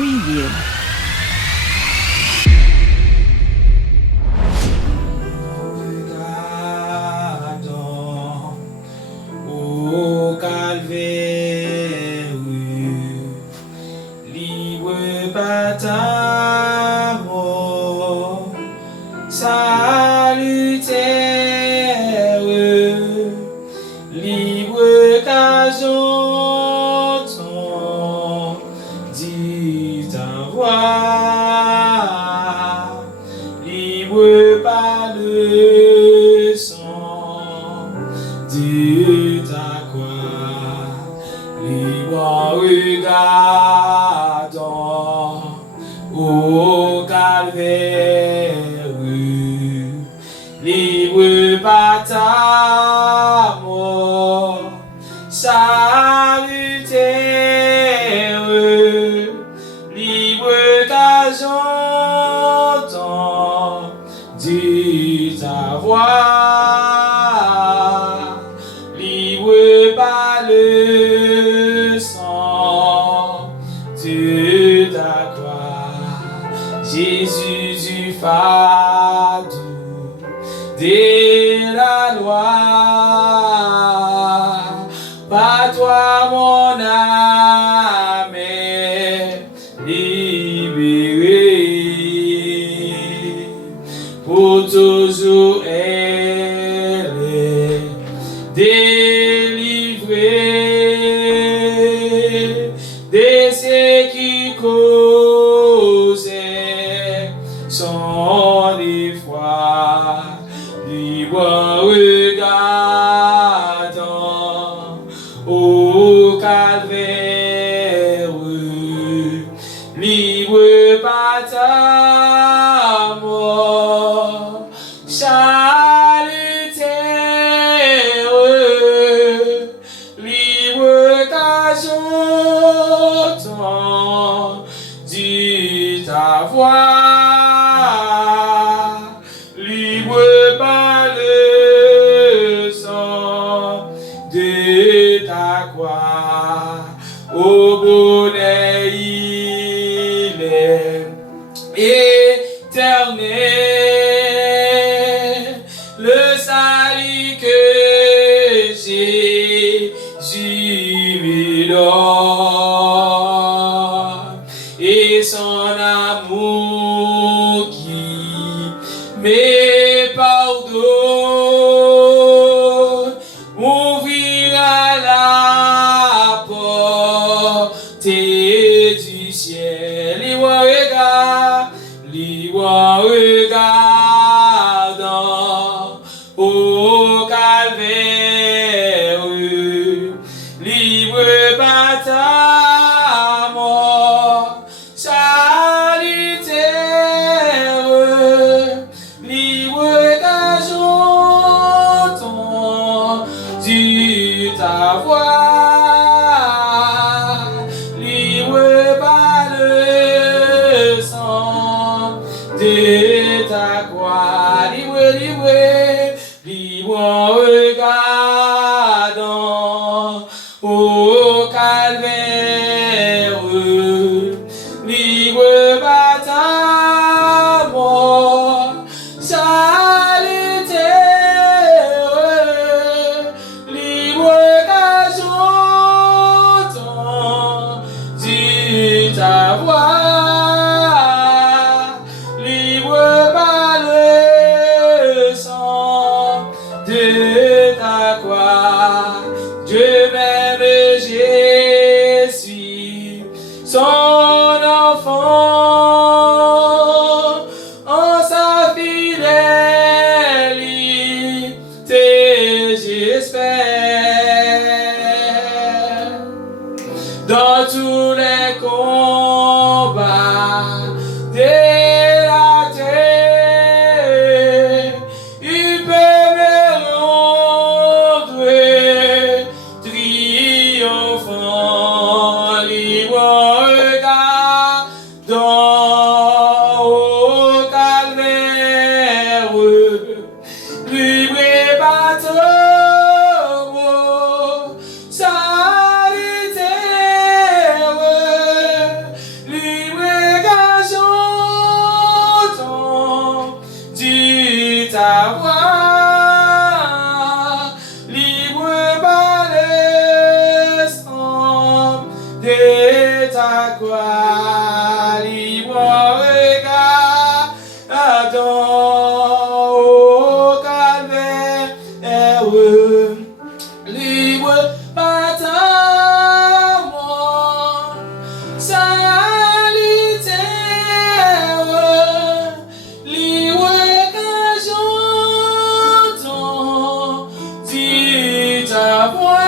preview. Au calvaire, libre par ta mort, salutaire, libre qu'à ton dit ta voix, libre par le sang de ta croix, libre en regardant au calvaire, libre par ta mort, salutaire, libre qu'à j'entends de ta voix, libre par le sang de ta croix, Jésus du fardeau de la loi, par toi mon âme est libérée, pour toujours elle est délivrée de ce qui causait son effroi, libre en regardant au calvaire, libre par ta mort, salutaire, libre qu'à j'entends de ta voix, libre par le sang de ta croix, au bonheur il est éternel, le salut que Jésus me donne, et son amour qui me pardonne, ouvrira la porte du ciel, libre en regardant au calvaire, libre par ta mort, salutaire, libre qu'à j'entends de ta voix, libre par le sang de ta croix, libre, libre, libre en regardant au calvaire, libre par ta mort, salutaire, libre qu'à j'entends de ta voix, libre par le sang de ta croix. Dieu m'aime, je suis son enfant, en sa fidélité j'espère, dans tous les combats de la terre, il peut me rendre triomphant, libre en regardant au calvaire, libre par ton mot, salutaire, libre ta croix, libre regard, attends au calvaire, libre par ta mort, salutaire, libre quand j'entends dire ta voix,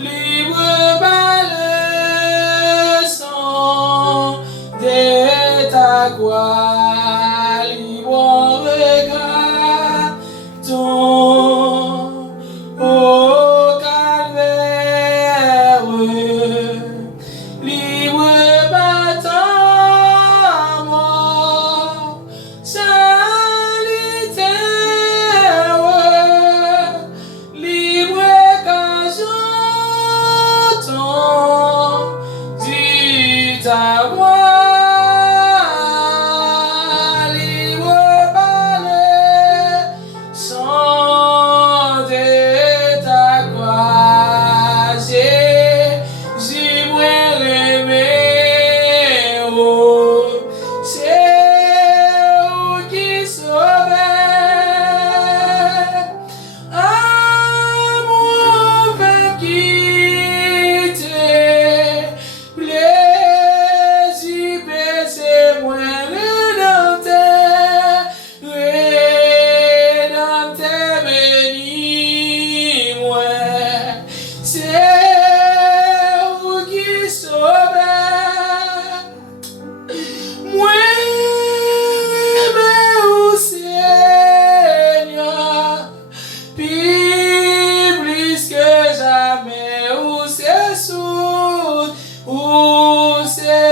libre par le sang de ta croix, libre regard ton au calvaire, libre par ta mort, salutaire, libre quand j'entends dire ta voix, libre par le sang de ta croix, j'ai aimé, oh, c'est où qui sauvait, amour quitter, plaisir baissé, moins rédempteur béni, moi, c'est où qui sauvait, moi, mais au Seigneur, plus que jamais, où c'est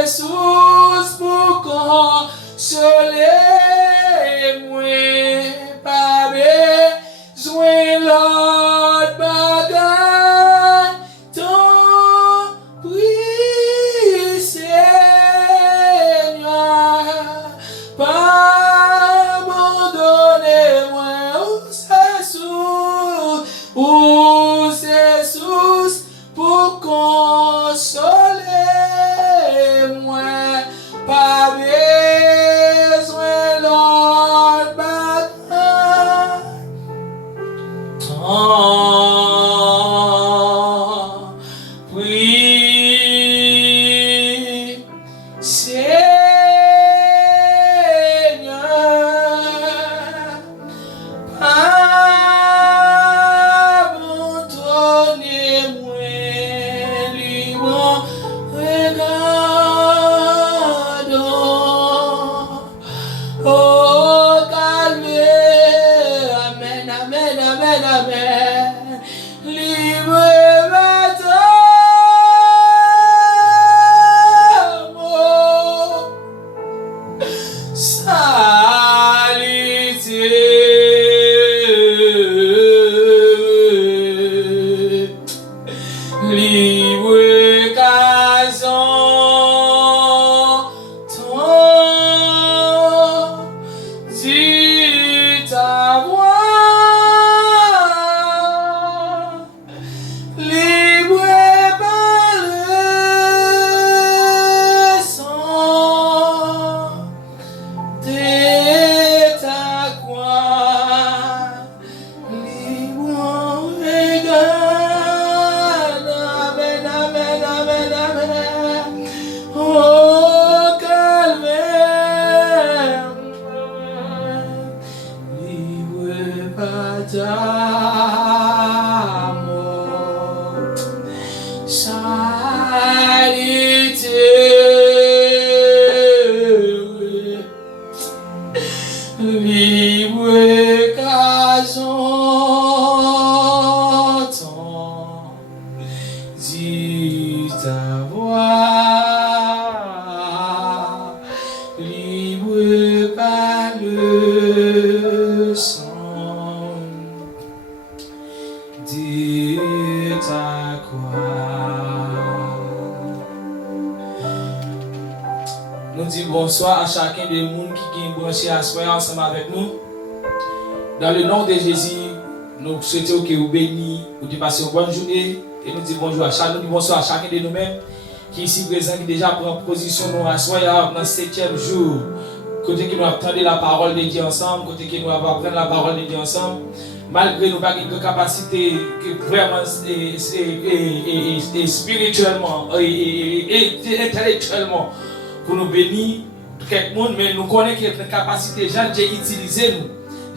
source pour consoler, moi, pas besoin l'autre bagaille, ton prix, Seigneur, pas abandonner, moi, où c'est source pour consoler, moi, pas besoin l'autre bagaille. Ton prix, Seigneur, abandonnez-moi, libre regardons au calvaire, amen, amen, amen, amen, libre baptême, salutaire, libre gazon, ton dit ta voix, libre par le sang de ta croix, libre regarde, amen, amen, amen, amen, oh calvaire, libre par ta mort, salutaire, libre gazon, ton dit ta voix, libre par le sang de ta croix. Nous disons bonsoir à chacun des monde qui est branché à ce soir ensemble avec nous. Dans le nom de Jésus, nous souhaitons que vous bénissez, vous passez une bonne journée. Et nous disons bonjour à chacun, nous disons bonsoir à chacun de nous-mêmes qui est ici présent, qui déjà prend position nous à soi dans le 7e jour. Côté que nous attendons la parole de Dieu ensemble, côté que nous allons prendre la parole de Dieu ensemble, malgré nous pas de capacité que vraiment et spirituellement et intellectuellement pour nous bénir quelqu'un, mais nous connaissons qu'il y a une capacité, Jean-Dieu utilisé nous.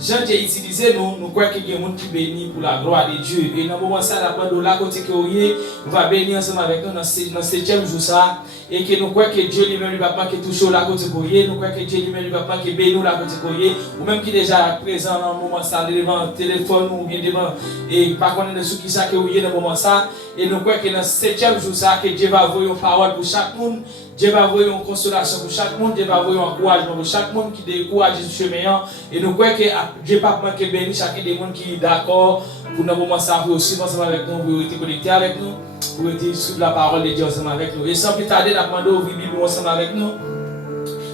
Jean-Dieu utilisé nous croyons qu'il y a des gens qui bénissent pour la gloire de Dieu. Et dans le moment ça, la là côté que nous va bénir ensemble avec nous dans le 7e jour ça. Et que nous croyons que Dieu lui-même ne va pas toucher la côté que nous croyons que Dieu lui-même ne va pas bénir la côté que ou même qui est déjà présent dans le moment ça, devant le téléphone ou bien devant, et par contre, de ce qui ça que vous dans le moment ça. Et nous croyons que dans le 7e jour ça, que Dieu va envoyer une parole pour chaque monde. Dieu va envoyer une consolation pour chaque monde, Dieu va envoyer un encouragement pour chaque monde qui décourage ce chemin. Et nous croyons que Dieu va pas manquer bénir chacun des gens qui est d'accord pour nous moment ça, pour aussi ensemble avec nous, pour être connecté avec nous, pour être sous la parole de Dieu ensemble avec nous. Et sans plus tarder, nous demandons d'ouvrir la Bible ensemble avec nous.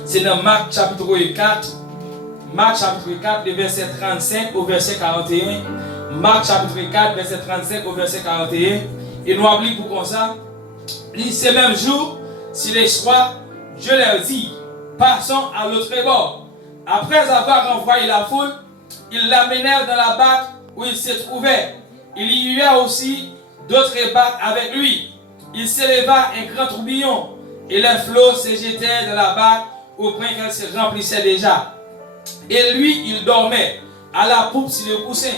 C'est dans Marc chapitre 4, Marc chapitre 4, le verset 35 au verset 41. Marc chapitre 4, verset 35 au verset 41. Et nous appelons pour comme ça. Ce même jour, s'il est soir, Dieu leur dit, passons à l'autre bord. Après avoir renvoyé la foule, ils l'amenèrent dans la barque où il se trouvait. Il y eut aussi d'autres barques avec lui. Il s'éleva un grand tourbillon et les flots se jetaient dans la barque au point qu'elle se remplissait déjà. Et lui, il dormait à la poupe sur le coussin.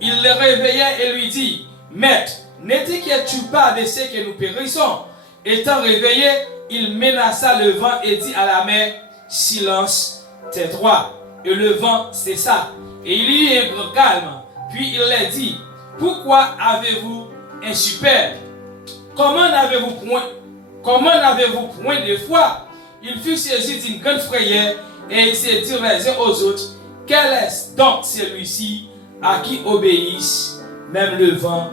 Il le réveillait et lui dit, Maître, ne t'inquiètes-tu pas de ce que nous périssons? Étant réveillé, il menaça le vent et dit à la mer, silence, tais-toi. Et le vent cessa. Et il y eut un grand calme. Puis il leur dit, pourquoi avez-vous un super? Comment n'avez-vous point de foi? Il fut saisi d'une grande frayeur et il se dit les uns aux autres, quel est donc celui-ci à qui obéissent même le vent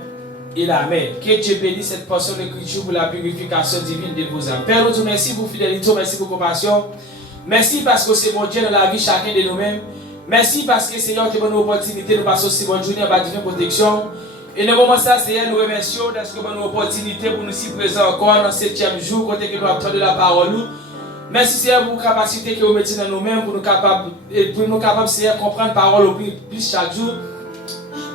et la mer? Que Dieu bénisse cette portion d'écriture pour la purification divine de vos âmes. Père, nous te merci pour fidélité, merci pour compassion. Merci parce que c'est mon Dieu dans la vie chacun de nous-mêmes. Merci parce que Seigneur, tu as donné l'opportunité de passer aussi bonne journée à divine protection. Et dans le moment ça, Seigneur, nous remercions parce que nous avons l'opportunité pour nous s'y présenter encore dans le 7e jour, côté que nous attendons la parole. Merci Seigneur pour la capacité que vous mettez dans nous-mêmes, pour nous capables, Seigneur, comprendre la parole au plus chaque jour.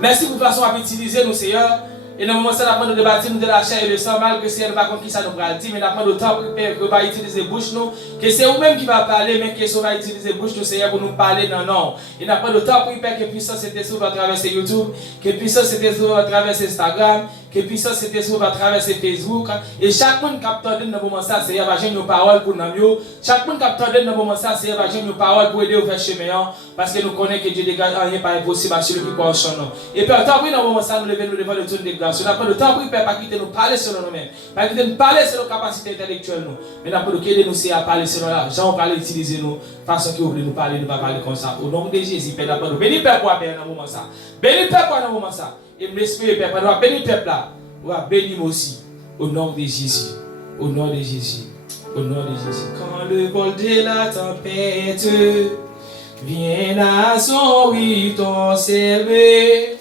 Merci pour la façon à utiliser nous, Seigneur. Et dans le moment où nous avons débattu de la chair et le sang, malgré c'est pas comme qui ça nous va dire, mais nous avons le temps pour va utiliser bouche nous, que c'est vous-même qui va parler, mais que ça va utiliser bouche nous, Seigneur, pour nous parler dans nom. Et nous avons le temps pour que puissance était sur à travers YouTube, que puissance était sur à travers Instagram, que puissance était sur à travers Facebook. Et chaque monde qui a entendu dans le moment ça, Seigneur, va jouer nos paroles pour nous. Chaque monde qui a entendu dans le moment ça, Seigneur, va jouer nos paroles pour aider au faire chemin, parce que nous connaissons que Dieu dégage rien par impossible à celui qui croit en son nom. Et puis, tant pis dans le moment ça, nous levons devant le trône de grâce. Nous avons le temps pour ne pas quitter nous parler selon nous-mêmes, pas quitter nous parler selon nos capacités intellectuelles. Mais nous avons aider nous à parler selon l'argent, on parle utiliser nous, façon que vous voulez nous parler, nous va parler comme ça. Au nom de Jésus, Père, nous bénis Père pour Père dans le moment ça. Bénis Père pour dans le moment ça. Et me l'esprit Père, nous bénis Père là. On va bénir aussi. Au nom de Jésus. Au nom de Jésus. Au nom de Jésus. Quand le vol de la tempête vient à son rythme s'élever,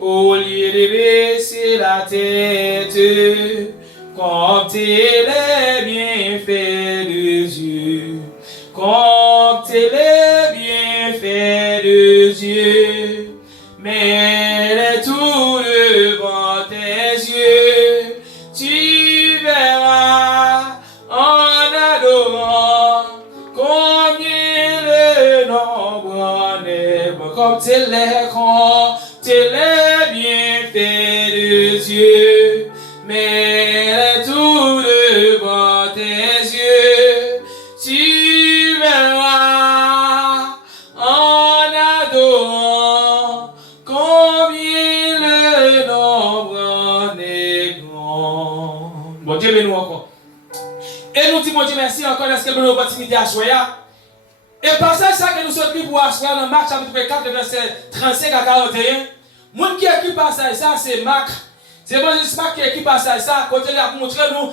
au lieu de baisser la tête, comptez les bienfaits de Dieu. Comptez les bienfaits de Dieu. Mais tout devant tes yeux, tu verras en adorant combien le nombre en est bon, comme tes bienfaits de Dieu. Mais tout devant tes yeux, tu verras en adorant combien le nombre en est grand. Bon Dieu bénis encore. Et nous disons Dieu merci encore parce que nous avons l'opportunité à choisir. Et passage ça que nous sommes pris pour choisir dans Marc chapitre 4, verset 35 à 41. Moun qui écrit passage ça, c'est Marc. C'est l'évangéliste Marc qui écrit passage ça. Quand il a montré nous,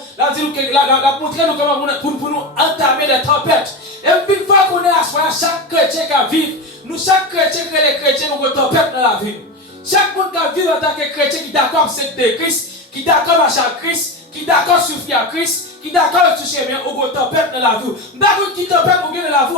comment pour nous entamer les tempêtes. Et puis une fois qu'on est à choisir, chaque chrétien qui vit, nous chaque chrétien que les chrétiens nous tempête dans la vie. Chaque monde qui vit en tant que chrétien qui est d'accord avec cette de Christ, qui d'accord marcher à Christ, qui d'accord souffrir à Christ, qui d'accord toucher bien au tempête dans la vie. M'bagou qui tempête ou bien dans la vie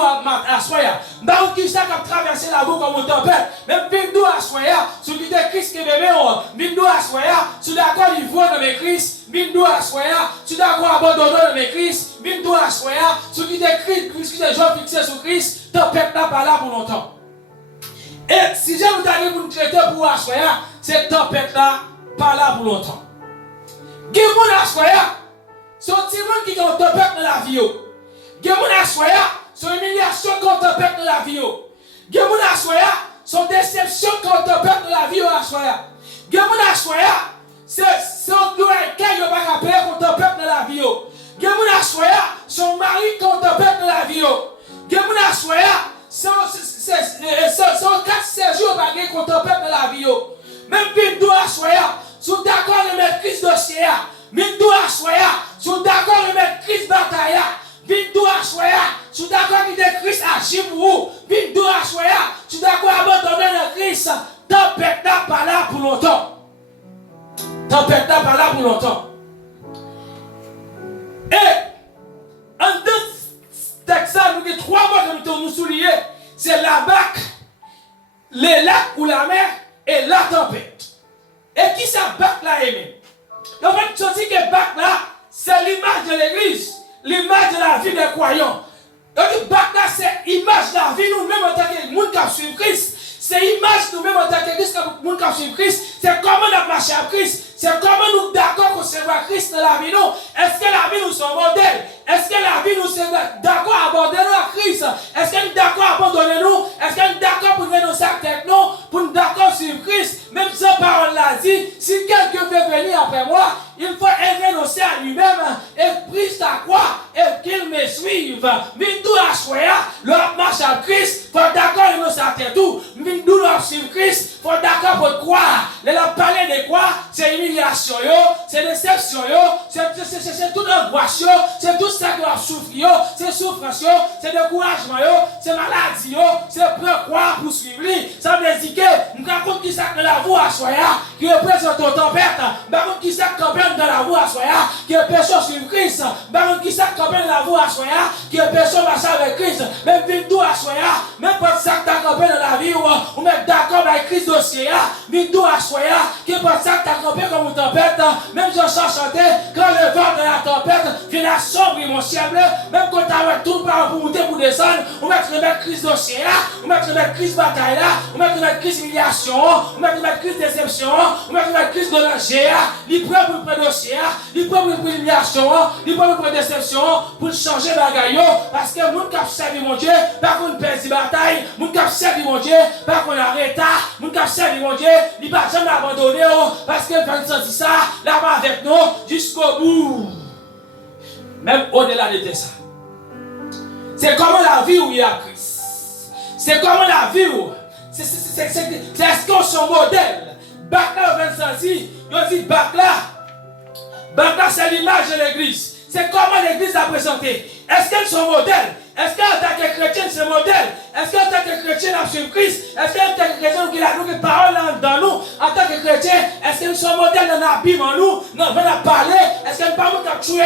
à soya. M'bagou qui ça qui traverser la vie comme une tempête. Même vindou à soya, sur qui est Christ qui demain on, vindou à soya, sur d'accord il voit dans mes Christ, vindou à soya, sur d'accord abandonner dans mes Christ, vindou à soya, sur qui est Christ qui est gens fixés sur Christ, tempête là pas là pour longtemps. Et si j'ai vous allez vous traiter pour assoya, cette tempête là pas là pour longtemps. Gen assoya, son petit monde qui ont tempête dans la vie. Gen assoya, son humiliation qui ont tempête dans la vie. Gen assoya, son déception qui ont tempête dans la vie assoya. Gen assoya, c'est son gloire qui n'a pas rappelé qu'on tempête dans la vie. Gen assoya, son mari qui ont tempête dans la vie. Gen assoya, son 4 jours bagay qu'on tempête dans la vie. Même si nous sommes d'accord de mettre Christ dossier, même nous sommes d'accord de mettre Christ bataille, même nous sommes d'accord de Christ agir pour vous, même nous sommes d'accord d'abandonner le Christ. Tempête n'a pas là pour longtemps. Tempête n'a pas là pour longtemps. Et en deux textes, nous avons 3 mots que nous soulignons. C'est la bac, les lacs ou la mer et la tempête. Et qui ça bac là aimé? En fait, je dis que bac là, c'est l'image de l'église, l'image de la vie des croyants. Donc bac là, c'est l'image de la vie nous-mêmes en tant que monde qui suit Christ. C'est l'image nous-mêmes en tant qu'église qui monde qui suit Christ. C'est comment nous marchons à Christ. C'est comment nous d'accord concevoir Christ dans la vie nous. Est-ce que la vie nous son modèle? Est-ce que la vie nous c'est d'accord à abandonner à Christ? Est-ce que nous d'accord à abandonner nous? Est-ce que nous d'accord pour renoncer à avec nous? Pour nous d'accord sur Christ? Même si la parole l'a dit, si quelqu'un veut venir après moi, il faut renoncer à lui-même et prise sa croix et qu'il me suive. Mais tout à choisir, l'homme marche à Christ, faut d'accord renoncer à tout. Mais nous l'homme suivre Christ, faut d'accord pour croire. Les parler de quoi? C'est humiliation, c'est déception, c'est toute angoisse, c'est tout ça qui va souffrir, c'est souffrance, c'est découragement, c'est maladie, c'est prendre croire pour suivre lui. Ça veut dire que nous avons qui ça que la voie à soya, qui représente ton tempête, nous avons qui ça dans la voie à soya, qui est personne sur Christ, nous avons qui ça dans la voie à soya, qui est personne marche avec Christ, même tout à soya, même pas ça que tu as dans la vie, ou mettre d'accord avec Christ dossier, mais tout à soya, qui est pas ça que tu as comme une tempête, même si on chante chanter, quand le vent de la tempête vient assombrir mon ciel bleu, même quand tu as tout par pour monter, pour descendre, on met le Christ dossier, on met le Christ bataille là, on met le Christ humiliation, on met le Christ déception, on met le Christ de danger, il prend pour le dossier, il prend pour l'humiliation, il prend pour la déception, pour changer bagaille, parce que mon cap servi mon Dieu, par contre perd la bataille, mon cap servi mon Dieu, par contre arrête, mon cap servi mon Dieu, il va jamais abandonner, parce que quand il sentit ça, là-bas avec nous, jusqu'au bout. Même au-delà de ça. C'est comment la vie où il y a Christ. C'est comment la vie où. C'est ce qu'on son modèle. Bac là, au 25, on dit bac là. Bac là, c'est l'image de l'église. C'est comment l'église a présenté. Est-ce qu'elle est son modèle? Est-ce qu'en tant que chrétien, c'est un modèle? Est-ce qu'en tant que chrétien, on a suivi Christ? Est-ce qu'en tant que chrétien, il a nos paroles dans nous? En tant que chrétien, est-ce que nous sommes modèles dans la Bible en nous? Non, on va parler. Est-ce que nous pas qui tuer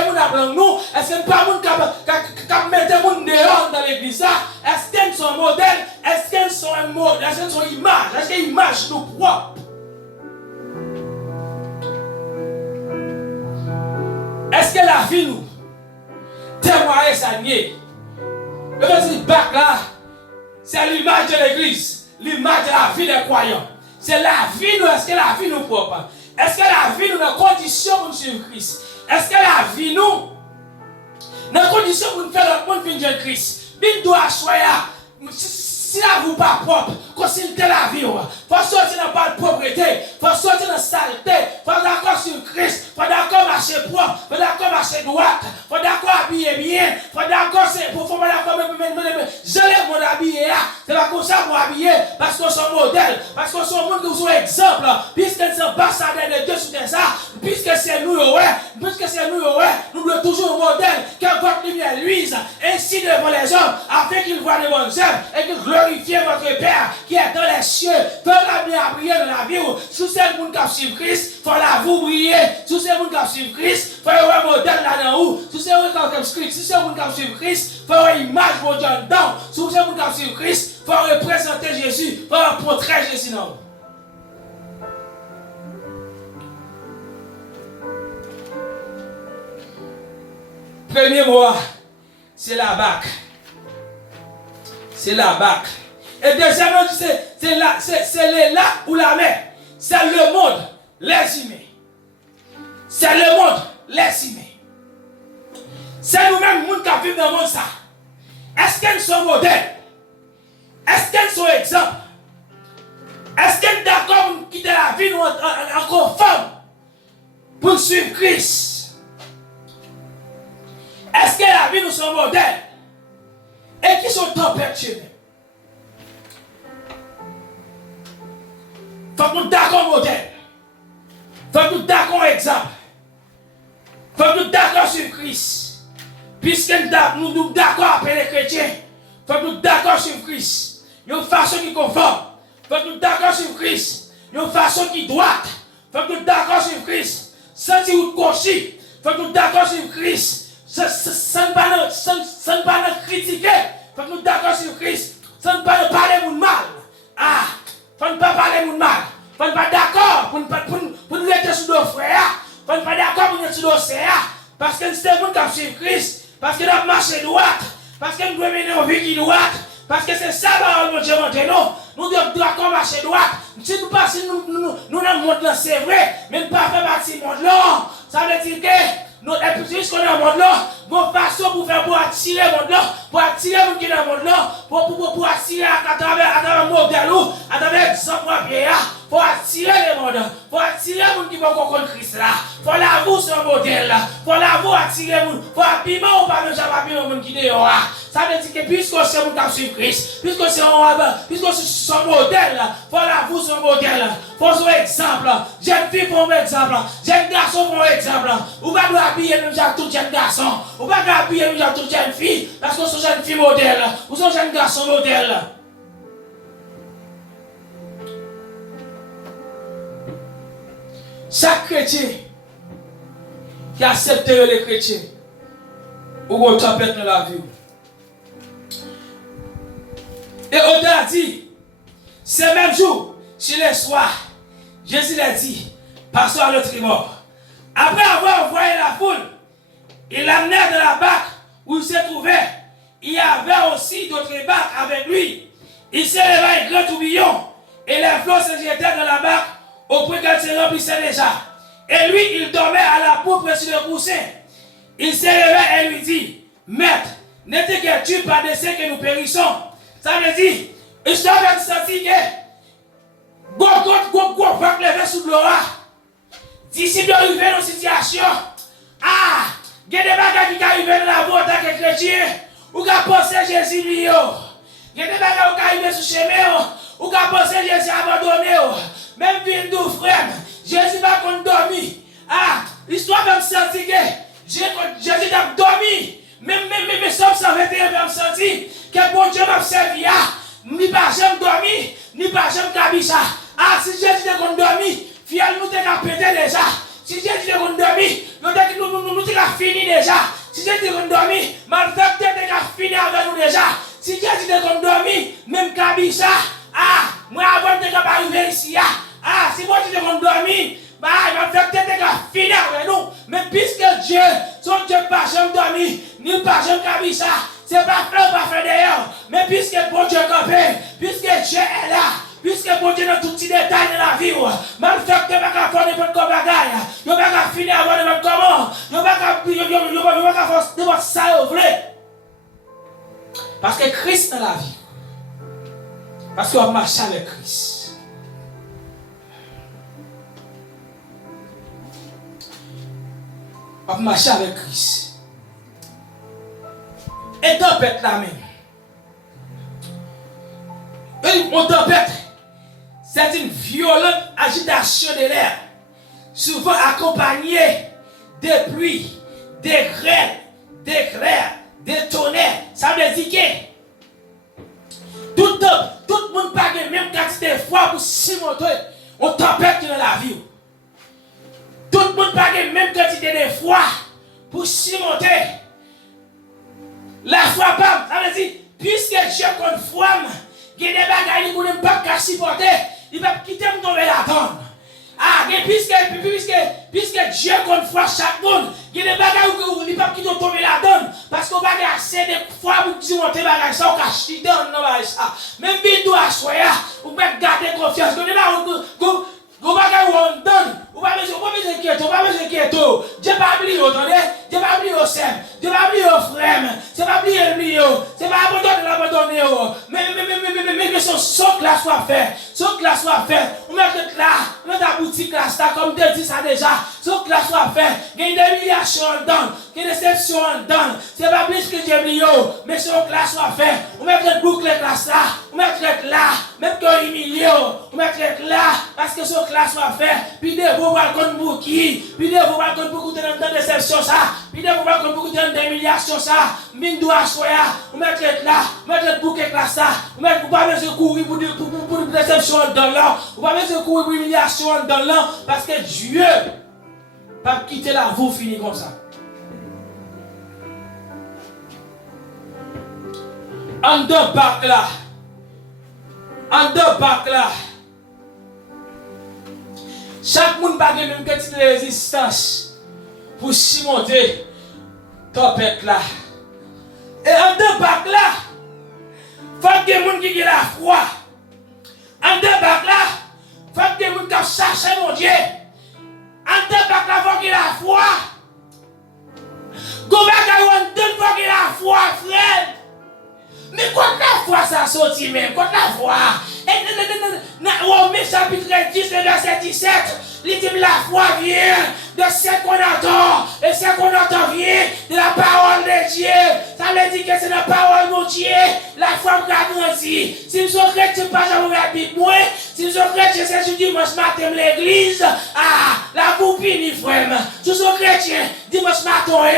nous? Est-ce que nous pas qui mettre nous dehors dans l'église? Est-ce que nous sommes modèles? Est-ce que nous sommes un modèle? Est-ce que nous sommes image? Est-ce que l'image nous propre? Est-ce que la vie nous témoigne ça nier? Le petit bac là, c'est l'image de l'église, l'image de la vie des croyants. C'est la vie nous, est-ce que la vie nous propre? Est-ce que la vie nous dans condition pour nous suivre Christ? Est-ce que la vie nous dans condition pour nous faire le monde venir de Christ? Nous doit choisir. Si la vie pas propre, consultez la vie. Il faut sortir dans la propriété, il faut sortir dans la saleté, il faut d'accord sur Christ, il faut d'accord marcher propre, il faut d'accord marcher droite, faut d'accord habiller bien, faut d'accord c'est pour d'accord j'allais mon habiller c'est pas comme ça pour habiller parce qu'on sont modèle, parce qu'on sont monde qui sont exemple, puisque c'est ambassadeur de Dieu sur ça, puisque c'est nous nous devons toujours un modèle que votre lumière luise ainsi devant les hommes afin qu'ils voient les bonnes œuvres et qu'ils glorifient votre Père qui est dans les cieux. Faites la lumière briller dans la vie. Si c'est le monde qui suit Christ, il faut la vous briller. Si c'est le monde qui suit Christ, il faut un modèle là-dedans. Si c'est le monde qui suit Christ, il faut une image pour Dieu dedans. Si c'est le monde qui suit Christ, il faut représenter Jésus, il faut montrer Jésus. Non. Premier mot, c'est la bac. C'est la bac. Et deuxièmement, c'est les lacs ou la mer. C'est le monde, les humains. C'est le monde, les humains. C'est nous-mêmes, nous qui vivons dans le monde. Ça. Est-ce qu'elles sont modèles? Est-ce qu'elles sont exemples? Est-ce qu'elles sont d'accord pour quitter la vie en conforme pour suivre Christ? Est-ce que la vie nous sont modèles? Et qui sont tempêtes chez nous? Faut que nous d'accord modèle. Faut que nous d'accord exemple. Faut que nous d'accord sur Christ. Puisque nous sommes d'accord avec les chrétiens. Faut que nous d'accord sur Christ. Une façon qui conforme. Faut que nous d'accord sur Christ. Une façon qui droite. Faut que nous d'accord sur Christ. Sans dire ou cocher. Faut que nous d'accord sur Christ. Sans ne pas nous critiquer. Faut que nous d'accord sur Christ. Sans ne pas parler de mal. Ah! Faut ne pas parler de mal. Faut ne pas d'accord pour nous être sous nos frères. Faut ne pas d'accord pour nous être sous nos sœurs. Parce que c'est le monde qui suit Christ. Parce que nous avons marché droite. Parce que nous devons mener une vie qui droite. Parce que c'est ça que Dieu montre nous. Nous devons marcher droite. Si nous passons, nous dans le monde là, c'est vrai. Mais nous ne pas faire partie du monde là. Ça veut dire que nous, puisqu'on est dans le monde là, mon façon pour faire pour attirer le monde là, pour attirer le monde qui est dans le monde là, pour attirer à travers le modèle, à travers l'exemple pour attirer le monde, pour attirer le monde qui va comprendre Christ là, pour l'avouer sur le modèle là, pour l'avouer attirer le monde, pour abîmer ou pas même abîmer le monde qui est dehors. Ça veut dire que puisque c'est le monde qui suit Christ, puisque c'est son modèle là, pour l'avouer sur le modèle là, pour son exemple, jeune fille pour un exemple, jeune garçon pour un exemple, ou pas nous habiller nous à tout jeune garçon, ou pas nous habiller nous à toute jeune fille, parce que c'est jeune fille modèle, ou c'est jeune garçon modèle. Chaque chrétien qui accepte les chrétiens, ou on tempête dans la vie. Et on a dit, ce même jour, sur le soir, Jésus l'a dit, passons à l'autre mort. Après avoir envoyé la foule, il l'amenait dans la barque où il se trouvait. Il y avait aussi d'autres barques avec lui. Il s'est levé un grand tourbillon et les flots se jetaient dans la barque au point qu'elle se remplissait déjà. Et lui, il dormait à la poupe sur le coussin. Il s'est levé et lui dit, Maître, n'étais-tu pas de ceux que nous périssons? Ça veut dire, je t'avais senti que gros vague levé sous l'eau. D'ici de arriver dans une situation, il y a des bagages qui arrivent dans la voie en tant que chrétien, ou qui pensé Jésus lui. Il y a des bagages qui arrivent sur le chemin, ou qui pensé Jésus abandonné. Même ville de frère, Jésus va qu'on dormi. L'histoire va me sentir que Jésus a dormi. Même Somme 121 va me sentir que bon Dieu m'a servi. Ni pas jamais dormi, ni pas jamais cabisa. Si Jésus a qu'on dormi, fiel nous t'es pété déjà. Si Jésus a qu'on dormi, nous t'es fini déjà. Si Jésus a qu'on dormi, malfait t'es fini avec nous déjà. Si Jésus a qu'on dormi, même cabisa. Moi avant t'es pas arrivé ici. Si moi tu t'es qu'on dormi, malfait t'es fini avec nous. Mais puisque Dieu, son Dieu pas jamais dormi, ni pas jamais cabisa. C'est pas fait, pas fait d'ailleurs. Mais puisque bon Dieu est campé, puisque Dieu est là, puisque bon Dieu dans tout petit détail de la vie, malfait que pas faire n'importe quoi bagaille, il pas qu'à finir avant n'importe comment, il pas qu'à faire n'importe ça au vrai. Parce que Christ dans la vie. Parce qu'on marche avec Christ. On marcher avec Christ. Et tempête la même. Une tempête, c'est une violente agitation de l'air, souvent accompagnée de pluie, des grêles, des éclairs, des tonnerres. Ça veut dire que tout le monde n'a pas la même quantité de foi pour surmonter une tempête dans la vie. Tout le monde n'a pas la même quantité de foi pour surmonter la foi. Ça veut dire, puisque Dieu compte foi, il y a des bagages qui ne peuvent pas supporter, il va quitter me tomber la donne. Ah, puisque Dieu compte foi chaque monde, il y a des bagages qui ne peuvent pas tomber la donne, parce qu'on va assez de foi pour surmonter les bagages, ça, on cache les donnes, même si nous assoyons, on peut garder confiance. Vous pas on donne, vous pas besoin d'inquiéter, pas besoin d'inquiéter. Dieu pas oublié, attendez, Dieu pas oublié au sem, Dieu pas oublié au frère, c'est pas oublié lui, c'est pas abandonner, mais son classe soit fait, son classe soit fait. On met là, on met la boutique là, comme tu dis ça déjà, son classe soit fait. Il y a des humiliations en donne, il y a des déceptions en donne, c'est pas plus que Dieu oublié, mais son classe soit fait. On met le boucle classe là, on met là, même qu'on humilie, on met là, parce que son classe soit fait, puis de vous voir comme bouki, puis de vous voir comme beaucoup de déception ça, puis de vous voir comme beaucoup d'humiliation ça, mine doit soya, on met là, on met le bouquet là ça, on met pas besoin de courir pour déception dans l'an, on pas besoin de courir pour humiliation dans l'an, parce que Dieu pas quitter la vous fini comme ça. En deux bacs là, chaque monde n'a pas la même quantité de résistance pour surmonter tempête là. Et en deux bacs là, il faut que les gens qui ont la foi. En deux bacs là, il faut que les gens qui cherchent mon Dieu. En deux bacs là, il faut qu'il y ait la foi. Comment il faut qu'il y ait la foi, frère? Mais quand la foi ça sorti même, quand la foi, Romains chapitre 10, verset 17, il dit la foi vient de ce qu'on entend, et ce qu'on entend vient de la parole de Dieu. Ça veut dire que c'est la parole de Dieu, la foi qui a grandi. Si vous êtes chrétien, pas jamais la Bible, moi, si vous êtes chrétien, c'est dimanche matin l'église, la poupine, ni frère. Si vous êtes chrétien, dimanche matin,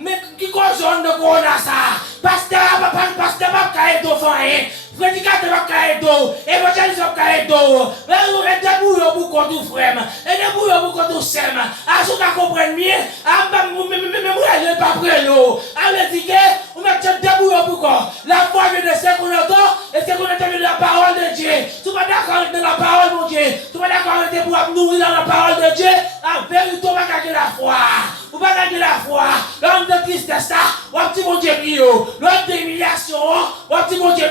mais qui cause de corona ça? Pasteur, pas cahier d'enfant, prédicateur pas cahier d'eau, évangéliste pas cahier d'eau, et débrouille pour qu'on tout frère, et débrouille pour qu'on tout sème, à ce qu'on comprenne mieux, mais pas près l'eau, à le dire, on met débrouille pour quoi, la foi vient de ce qu'on entend, et ce qu'on entend de la parole de Dieu, tu vas d'accord avec la parole de Dieu, tu vas d'accord avec pour nourrir dans la parole de Dieu, en vérité, on va gagner la foi. Vous va gagner la foi, l'homme de tristesse, l'homme de mon Dieu, l'homme d'humiliation, l'homme de mon Dieu,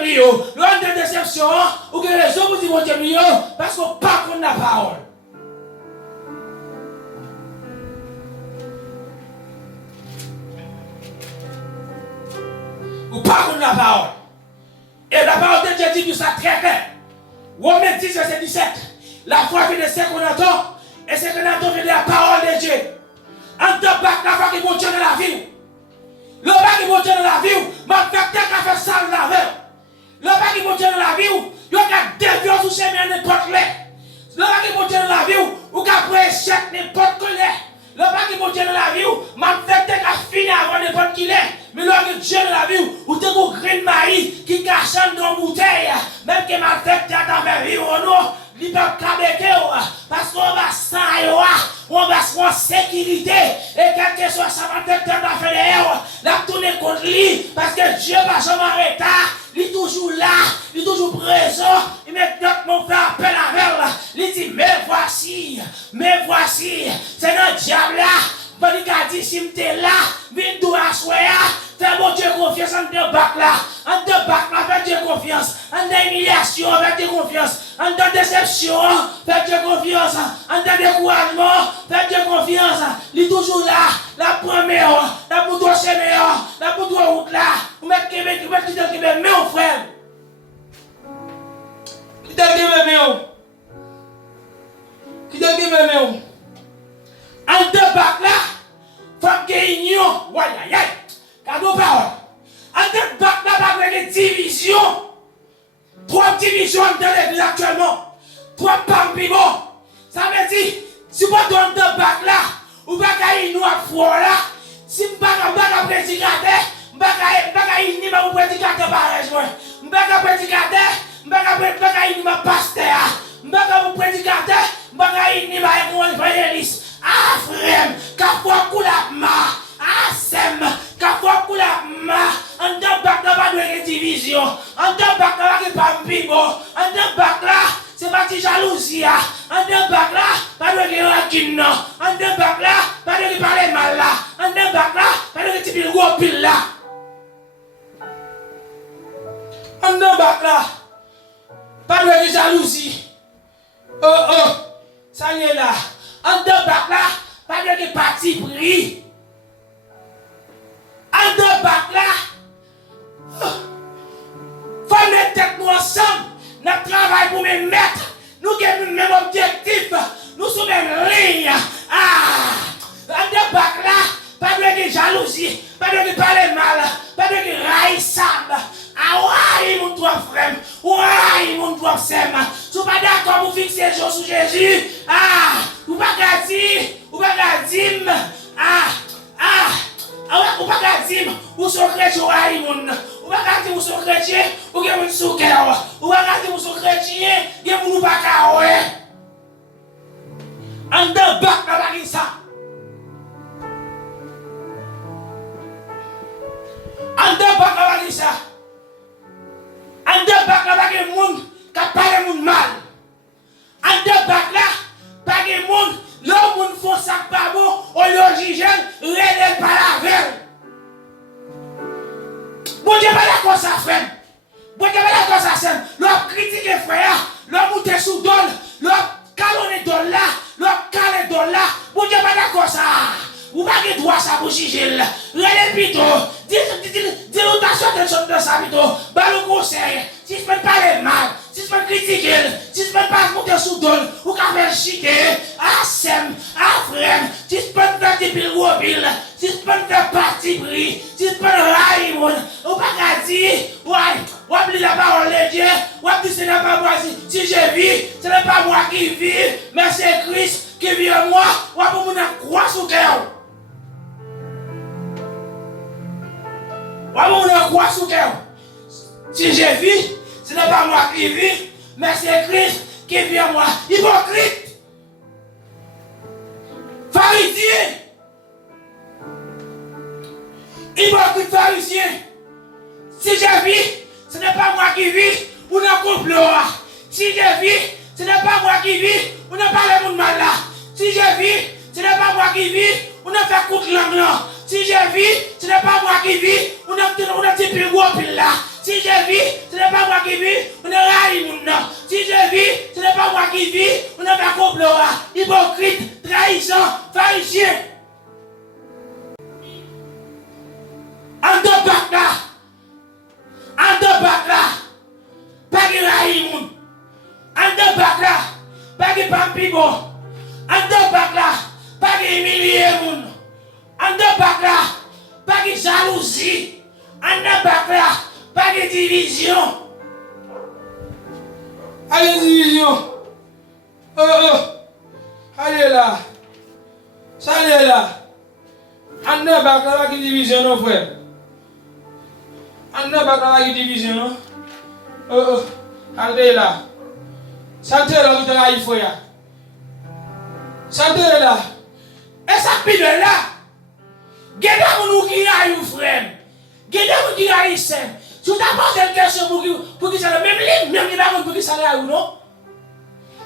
l'homme de déception, ou que les hommes de mon Dieu, parce qu'on pas contre la parole. Ou pas contre la parole. Et la parole de Dieu dit tout ça très clair. Romains 10, verset 17. La foi vient de ce qu'on entend, et ce qu'on entend vient de la parole de Dieu. En deux bacs, la foi qui vont Dieu dans la vie. Le bac qui vont Dieu dans la vie, ma facteur qui a fait ça dans la vie. Le bac qui vont Dieu dans la vie, il y a des vieux sous ses mains n'importe quoi. Le bac qui vont Dieu dans la vie, ou qui a pris échec n'importe quoi. Le bac qui vont Dieu dans la vie, ma facteur qui a fini avant n'importe qui l'est. Mais le bac qui Dieu dans la vie, ou t'es un grain de maïs qui cache dans une bouteille, même que ma facteur t'a fait vivre ou non. Il va parce qu'on va sans on va sans sécurité et quel que soit sa tête de la faire la tourner contre lui parce que Dieu va jamais arrêter, il est toujours là, il est toujours présent, il met mon frère appel à vers il dit mais voici, c'est notre diable là. Bani ka dit si m'te là, vin dou assoya, fais mon Dieu confiance en deux bacs là, fais Dieu confiance, en humiliation, fais Dieu confiance, en déception, fais Dieu confiance, en découragement, fais Dieu confiance, il est toujours là, la première, la pour toi chemin, la pour toi route là, vous mettez Québec, vous mettez Québec, mais mon frère, qui t'a dit mais en deux bacs là, faut qu'il y ait union. Aïe, aïe. Cadeau parole. En tant que bac, là, pas de division. 3 divisions dans l'église actuellement. 3 parmi bon. Ça veut dire, si vous donnez de bac là, ou pas qu'il nous a froid là, si vous ne prédicateur, vous ne pouvez pas prédicateur pareil. Vous ne pouvez pas prédicateur, vous ne pouvez pas pasteur, vous ne pouvez pas prédicateur, vous ne pouvez pas évangéliste. Ah frère, quand vous coulez ma, ah sem, quand vous coulez ma, en tant bac là, pas de division, en tant bac là, pas de pibo, en tant bac là, c'est pas de jalousie, en tant bac là, pas de rancune, en tant bac là, pas de parler mal là, en tant bac là, pas de type de gros pile là. En tant bac là, pas de jalousie. Oh, ça y est là. En tant bac là, pas de parti pris. En tant bac là, faut mettre tête nous ensemble. Notre travail pour me mettre. Nous avons le même objectif. Nous sommes même ligne. En tant bac là, pas de jalousie, pas de parler mal, pas de raïsable. Ah ouais, mon toi frère, ouais, mon toi sème. Tu pas d'accord pour fixer les choses sur Jésus? Ah, ou pas dire, ou pas dire, ou pas dire, ou sont chrétiens, ou pas dire, ou sont chrétiens, ou bien vous sont cœur, ou pas dire, ou sont chrétiens, bien vous pas caouer. En deux bacs là, pas ça. En deux bacs là, pas ça. En deux bacs là, pas de monde qui parle de monde mal. En deux bacs là, pas de monde, l'homme font ça pas bon, on le juge, relève par la veille. Bon Dieu, pas d'accord ça, frère. Bon Dieu, pas d'accord ça, c'est. L'homme critique frère, l'homme monte sous dol, l'homme calonne dol là, l'homme calme dol là. Bon Dieu, pas d'accord ça. Vous n'avez pas droit ça pour juger. Relève plutôt. Dis-nous ta sorte de choses de ça plutôt. Bah le conseil. Si je ne peux pas parler mal, si je peux critiquer, si je ne peux pas monter sous dol, ou qu'à faire chiquer, à sem, à frère, si je peux faire des piles ou piles, si je peux faire parti pris, si je peux railler, ou pas dire, ouais, oublie la parole de Dieu, ouais, ce n'est pas moi, si je vis, ce n'est pas moi qui vis, mais c'est Christ qui vit en moi, ouais, pour mon croix sous cœur. Ouais, mon croix sous cœur. Si je vis, ce n'est pas moi qui vis, mais c'est Christ qui vit en moi. Hypocrite. Pharisien. Hypocrite pharisien. Si je vis, ce n'est pas moi qui vis, ou ne complot. Si je vis, ce n'est pas moi qui vis, ou ne parle de mon mal là. Si je vis, ce n'est pas moi qui vis, ou ne fait coup de langue là. Si je vis, ce n'est pas moi qui vis, on a dit plus gros pile là. Si je vis, ce n'est pas moi qui vis, on a raillé mon nom. Si je vis, ce n'est pas moi qui vis, on a fait complot. Hypocrite, trahison, pharisien. En deux bacs là, pas de raillé mon. En deux bacs là, pas de pampibo. En deux bacs là, pas de humilié mon. En deux bacs là, pas de jalousie. En deux bacs là, pas de division. Allez, division. Allez là. Ça allez là. En deux bacs là, pas de division, non, frère. En deux bacs là, pas de division, non. Allez là. Santé là, vous avez il faut ya. Santé là. Et ça pile là. Gardez-vous qui a eu frère. Gardez-vous qui a eu saint. Si vous avez posé une question pour qui ça là, même lui, même qui va pour qui ça là ou non.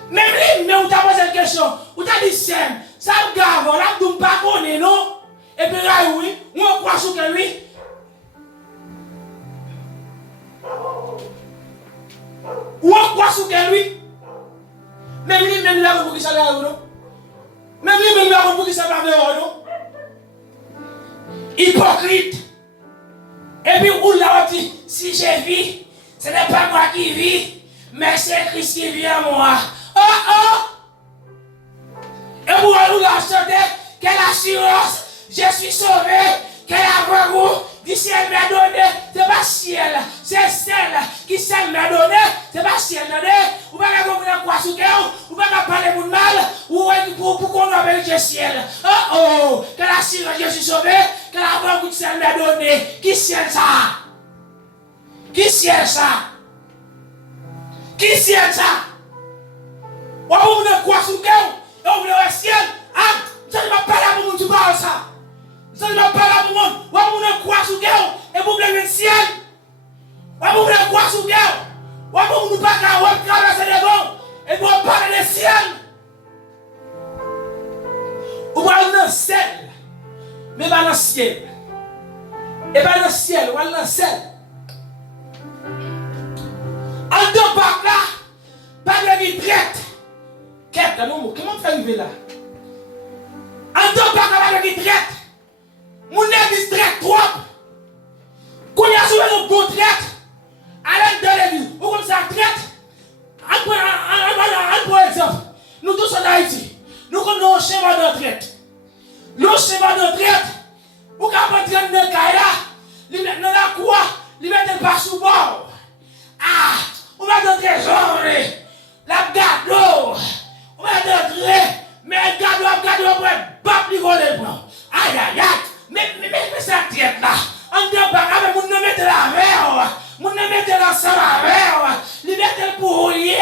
Même lui, mais vous avez posé une question. Vous avez dit saint. Ça garde, là, vous ne pas connaître, non. Et puis là, oui, on croit sur que lui. Ou on croit sur que lui. Même lui, même là, pour qui ça là ou non. Même lui, même là, pour qui ça là ou non. Hypocrite. Et puis, où là, on dit, si je vis, ce n'est pas moi qui vis, mais c'est Christ qui vit en moi. Oh! Et vous, on a chanté, quelle assurance, Je suis sauvé. Quel avant-goût du ciel m'a donné, c'est pas ciel, c'est celle qui ciel m'a donné, c'est pas ciel donné. Ou pas qu'à comprendre quoi sous cœur, ou pas qu'à parler de mal, ou pour qu'on appelle le ciel. Oh oh, quel assurance je suis sauvé, quel avant-goût du ciel m'a donné, qui ciel ça? Qui ciel ça? Qui ciel ça? Ou pas qu'on quoi sous cœur, ou bien le ciel, ah, ça ne va pas là pour nous parler ça. Ça ne va pas là pour moi. Ou vous croire sur Dieu et vous voulez le ciel. Ou vous voulez croire sur Dieu. Ou vous ne pas traverser les vents et vous parler du ciel. Ou pas dans le ciel. Mais pas dans le ciel. Et pas dans le ciel. Ou dans le ciel. En deux bacs là, pas de retraite. Comment on fait arriver là? En deux bacs là, pas de retraite. Mon église traite trop. Quand il y a souvent une bonne traite, allez dans l'église, ou comme ça traite. Pour exemple, nous tous en Haïti, nous connaissons un schéma de traite. Le schéma de traite, ou quand on traite dans le caïla, dans la cour, il met le pas sous bord. Ah, on va dans le trésor, la gado, on va dans le trésor, mais gado, pas plus gros les blancs. Aïe, aïe, aïe. Mais ça traite là. On ne peut pas avec mon nom de la mer. Mon nom de la saveur. Liberté pour rouiller.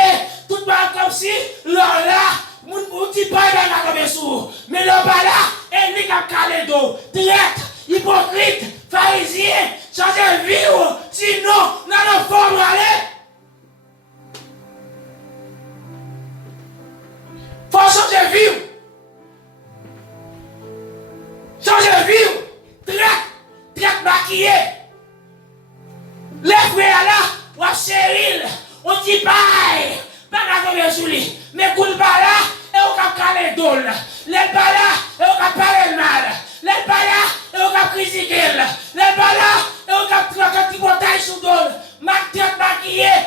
Tout va comme si là, mon petit pas là comme sous. Mais là, là, et lui qui a calé d'eau. Traite, hypocrite, pharisien, changer vie. Sinon, nous n'allons pas aller. Faut changer vie. Changer vie, traite maquillé. Les frères là, ou à Cheryl, on dit paille, pas qu'à tomber sous lui. Mais coule pas là, et on va caler d'eau. Les pas là, et on va parler mal. Les pas là, et on va critiquer. Les pas là, et on va faire un petit bouteille sous d'eau. Ma traite maquillée.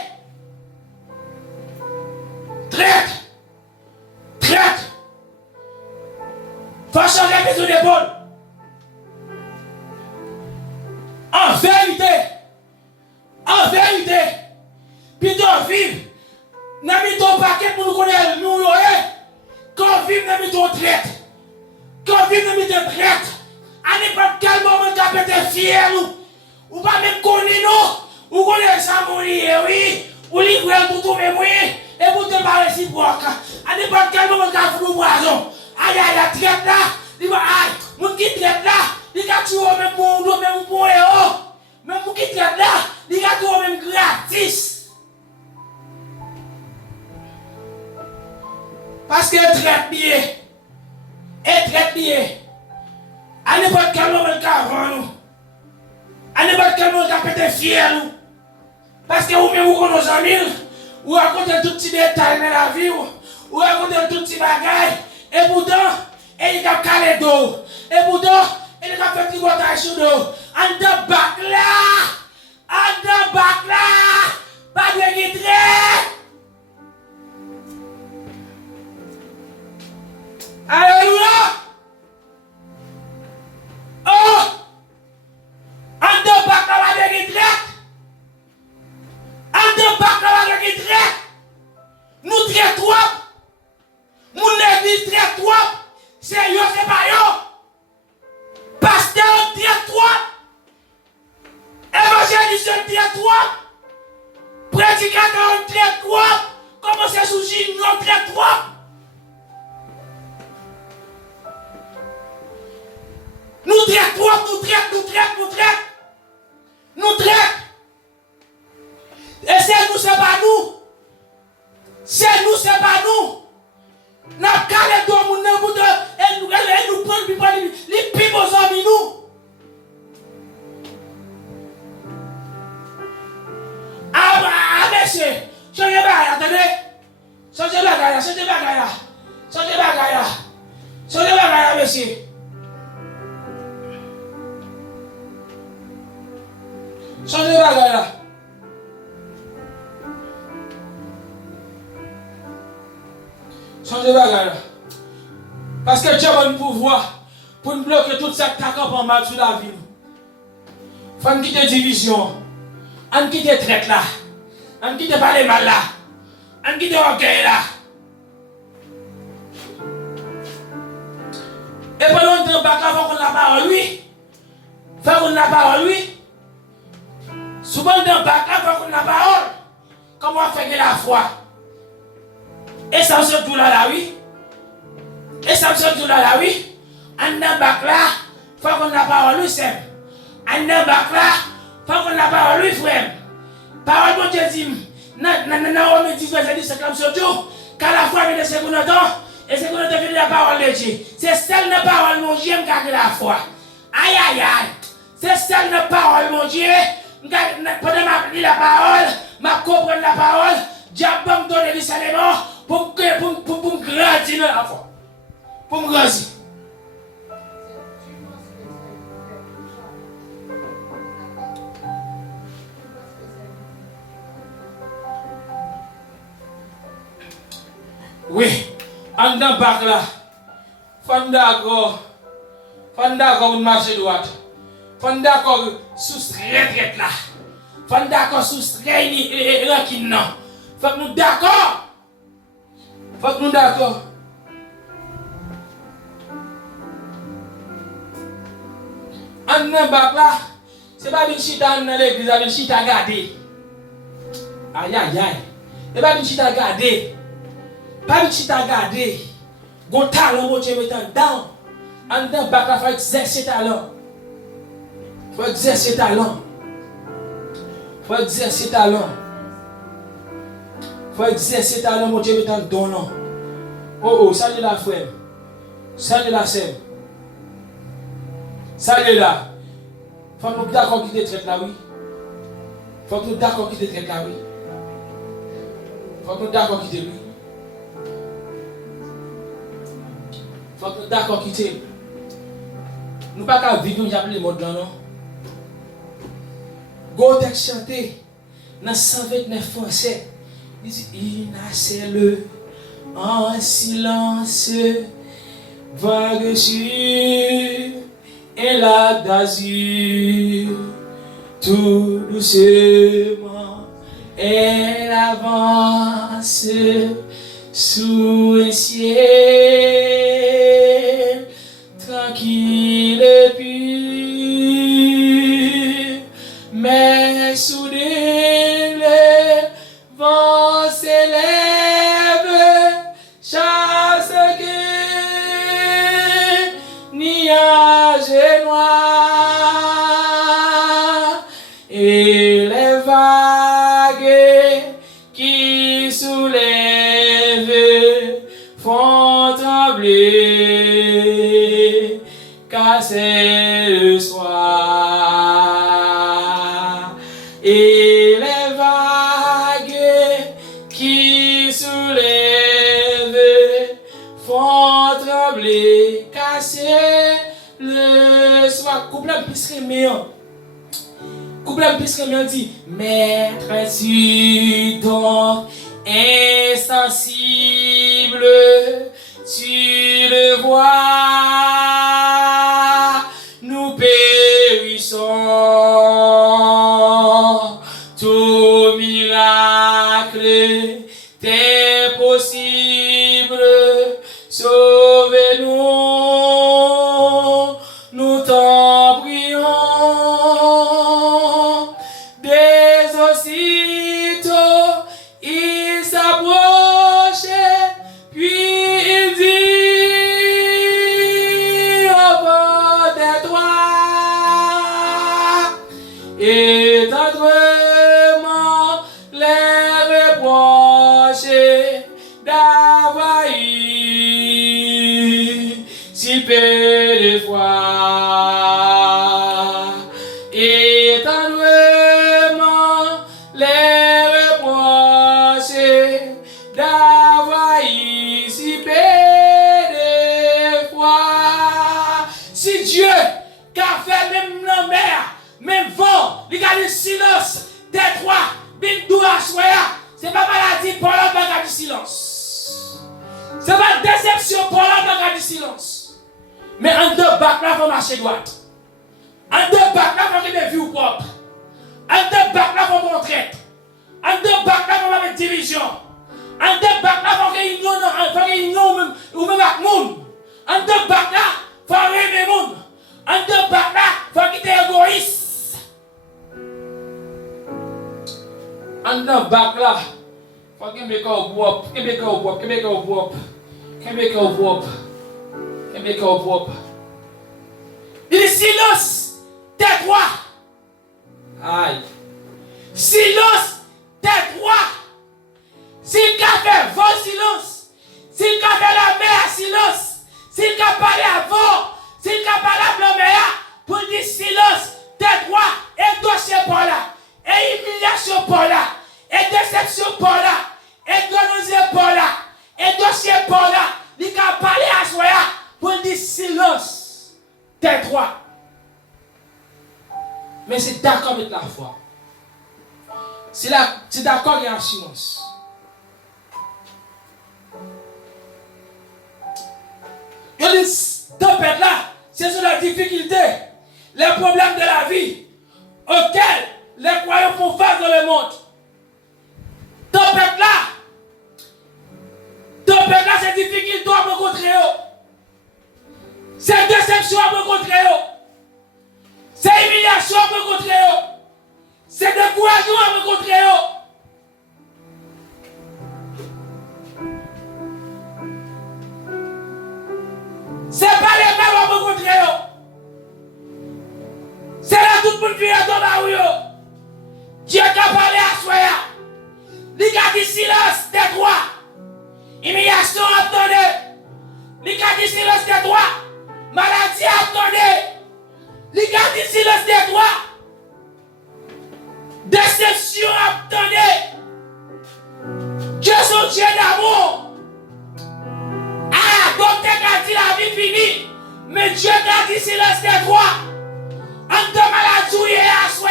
Traite. Faut changer les bisous d'épaule. En vérité, puis de vivre, n'a mis ton paquet pour nous connaître, nous, quand vivre, n'a mis ton traite. Quand vivre, n'a mis ton traite. À n'importe quel moment, tu as été fier, ou pas même connaître nous, ou connaître ça, oui, ou livrer pour tout même, et pour te parler si pour à n'importe quel moment, tu as fait le poison. Aïe, aïe, traite là, il va, aïe, mon qui traite là, il a tué même pour même pour eux. Même pour qui traite là, il a tout même gratis. Parce qu'elle traite bien. Elle traite bien. À n'importe quel moment qu'elle avant nous. À n'importe quel moment qu'elle peut être fière nous. Parce que vous-même vous connaissez nos amis, vous racontez tout petit détail dans la vie, vous racontez tout petit bagage. Et pourtant, elle a calé d'eau. Et pourtant, elle a fait tripotage sur l'eau. En de bac là, pas de guitare. Alléluia. Oh, en de bac là, pas de guitare. En de bac là, pas de guitare. Nous très trop. Mon église très trop. C'est yo, c'est pas yo. Pasteur très trop. Évangéliste très trop. Prédicateur très trop. Comment c'est sous non très trop. Nous traite trop, nous traite. Et c'est nous, c'est pas nous. C'est nous, c'est pas nous. N'a calé dans mon nez et nous prendre les pipes aux amis nous. Ah, monsieur, changez bagaille, attendez. Changez bagaille, monsieur. Changez bagaille là. Changez bagaille là. Parce que Dieu a un pouvoir pour nous bloquer tout ça qui en mal sur la vie. Faut nous quitter division. On quitte traite là. On quitte parler mal là. On quitte orgueil là. Et pendant que nous bac là, faut qu'on la parole lui. Faut qu'on la parole lui. Souvent dans bac là, faut qu'on la parole. Comment on fait la foi? Et ça se tout là oui. Et ça se tout là oui. En dans bac là, faut qu'on la parole lui simple. En dans bac là, faut qu'on la parole lui frère. Parole bon Dieu dit, non, Romains 10, verset 17, comme surtout, car la foi vient de ce qu'on entend, et ce qu'on entend vient de la parole de Dieu. C'est celle de parole, mon Dieu, qui garde la foi. Aïe, aïe, aïe. C'est celle de parole, mon Dieu, pendant que je lis la parole, je comprends la parole, Dieu va me donner des éléments pour me grandir dans la foi. Pour me grandir. Oui, en dans bac là, faut d'accord pour marcher droite, faut d'accord sous retraite là, faut d'accord sous ranking non, faut que nous d'accord, En dans bac là, c'est pas une chita dans l'église, c'est une chita gardée. Aïe aïe aïe, c'est pas une chita gardée. Pas de chita garder. Gon talent mon Dieu mettant dedans. En dedans bac là faut exercer talent. Faut exercer talent. Faut exercer talent. Faut exercer talent mon Dieu mettant dedans. Oh salut la frère. Salut la sœur. Salut là. Faut nous d'accord qui te traite là oui. Faut nous d'accord qui te traite là oui. Faut nous d'accord qui te lui. Faut que nous d'accord quitter. Nous pas qu'à vivre nous appeler le monde là non. Go texte chanté dans 129 français. Il dit inacelle en silence vague sur un lac d'azur tout doucement elle avance sous un ciel tranquille et pur, mais soudain le vent s'élève, chasse que nuage noir et les vagues qui soulèvent font trembler, car c'est le soir. Et les vagues qui soulèvent font trembler, car c'est le soir. Couple plus réméant. Couple plus réméant dit, maître, es-tu donc insensible? Tu le vois, nous périssons. Tout miracle t'est possible. Sauvez-nous, nous t'en prions. Dès aussitôt, il s'approche, puis il dit au bord des toits, étendrement les reproches d'avoir eu si peu de foi. Étendrement les reproches d'avoir eu si peu de foi. Si Dieu qui a fait même la mer, même vent, il a le silence, marcher droite. En deux bacs là, faut qu'il y ait des vues propres. En deux bacs là, faut montrer. En deux bacs là, faut mettre division. En deux bacs là, faut qu'il y ait union ou même avec monde. En deux bacs là, faut aimer monde. En deux bacs là, faut qu'il y ait égoïste. En deux bacs là, faut qu'il y ait propre. Il silence, tais-toi. Aïe. Silence, tais-toi. S'il a fait vos silence, s'il a fait la mer silence, s'il a parlé avant, s'il a parlé à la mer, pour dire silence, tais-toi, et dossier par là, et humiliation par là, et déception par là, et nausée par là, et dossier par là, il a parlé à soi pour dire silence, tais-toi. Mais c'est d'accord avec la foi. C'est d'accord avec l'assurance. Il y a des tempêtes là, ce sont les difficultés, les problèmes de la vie auxquels les croyants font face dans le monde. Tempête là, c'est difficile à rencontrer. C'est déception à rencontrer. C'est humiliation à rencontrer. C'est découragement à rencontrer. C'est pas les mêmes à rencontrer. C'est là tout le monde vient dans la rue. Dieu qui a parlé à soi. Il a dit silence, tais-toi. Humiliation, attendez. Il a dit silence, tais-toi. Maladie, attendez. Il a dit silence, tais-toi. Déception, attendez. Dieu son Dieu d'amour. Ah, donc t'as dit la vie finie. Mais Dieu t'a dit silence, tais-toi. En te maladie, à soi.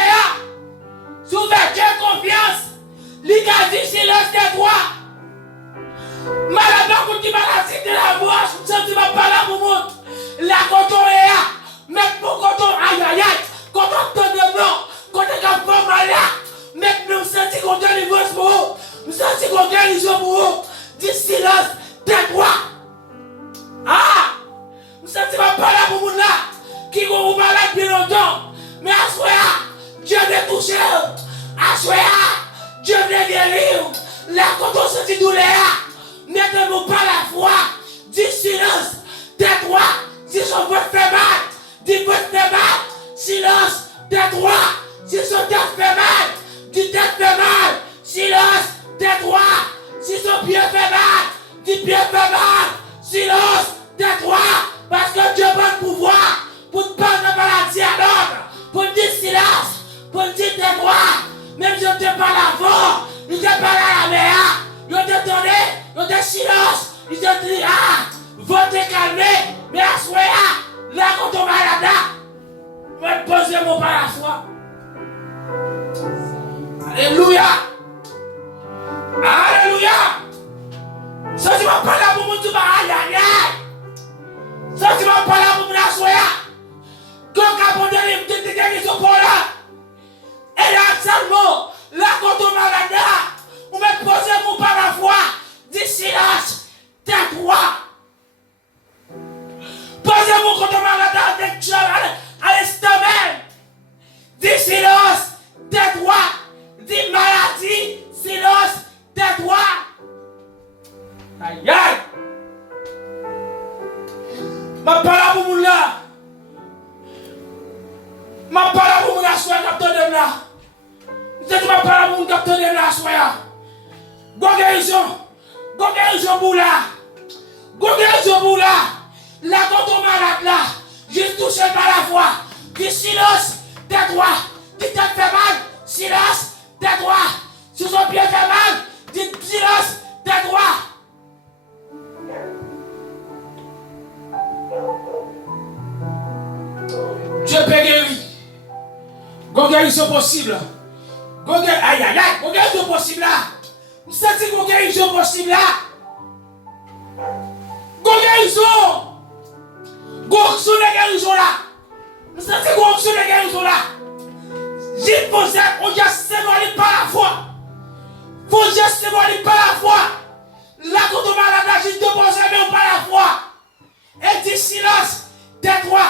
Souvent, Dieu confiance. Il a dit silence, tais-toi. Malade, quand tu maladie de la voix, je ne sais pas là pour moi. La coton est là. Mettre mon coton, aïe aïe aïe. Quand on te demande, quand on est pas malade, mettre nous sentir qu'on délivre pour vous. Nous sentir qu'on délivre pour vous. Dis silence, tais-toi. Ah! Nous sentir pas là pour nous là. Qui vont vous malade bien longtemps. Mais à soi, Dieu vient toucher. À soi, Dieu vient guérir. Là, quand on sentit douleur, mettez-vous par la foi. Dis silence, tais-toi. Si son vote fait mal, dis vote fait mal. Silence, tais-toi. Si son tête fait mal, dis tête fait mal. Silence, tais-toi. Si son pied fait mal, dis pied fait mal. Silence, tais-toi. Parce que Dieu a le pouvoir pour te prendre la maladie à l'ordre. Pour dire silence, pour dire tais-toi. Même si on te parle avant, il te parle à la mer. Il te donné, il te silence. Il te dit, ah, va te calmer. Mais à soi, là, quand on va là-dedans, je vais poser mon par la foi. Alléluia. Alléluia. Ça, tu vas pas là pour moi, tu vas aïe aïe aïe. Ça, tu vas pas là pour moi, la soya. Quand on a des guérisons pour là. Et là, seulement, là, quand on va là-dedans, on va poser mon par la foi. Dis silence, tais-toi. Posez-vous quand on va là-dedans avec Dieu à l'instant même. Dis silence, tais-toi. Dis maladie, silence, tais-toi. Aïe aïe. Ma parole pour vous là. Ma parole pour vous là, soyez capteur de là. C'est ma parole pour vous capteur de là, soyez. Go guérison pour là. Go guérison pour là. Là, quand on malade là, juste touché par la foi. Dis silence, tais-toi. Dis tête fait mal, silence, tais-toi. Si son pied fait mal, dis silence, tais-toi. Dieu peut guérir. Go guérison possible. Go guérison, aïe aïe aïe, go guérison possible là. Vous sentez go guérison possible là. Go guérison. Go sur la guérison là. Nous sentons qu'on se les guérison là. J'ai posé, on dit c'est par la foi. Faut dire c'est par la foi. Là quand on malade, là, j'ai déposé mais par la foi. Et dit silence, tais-toi.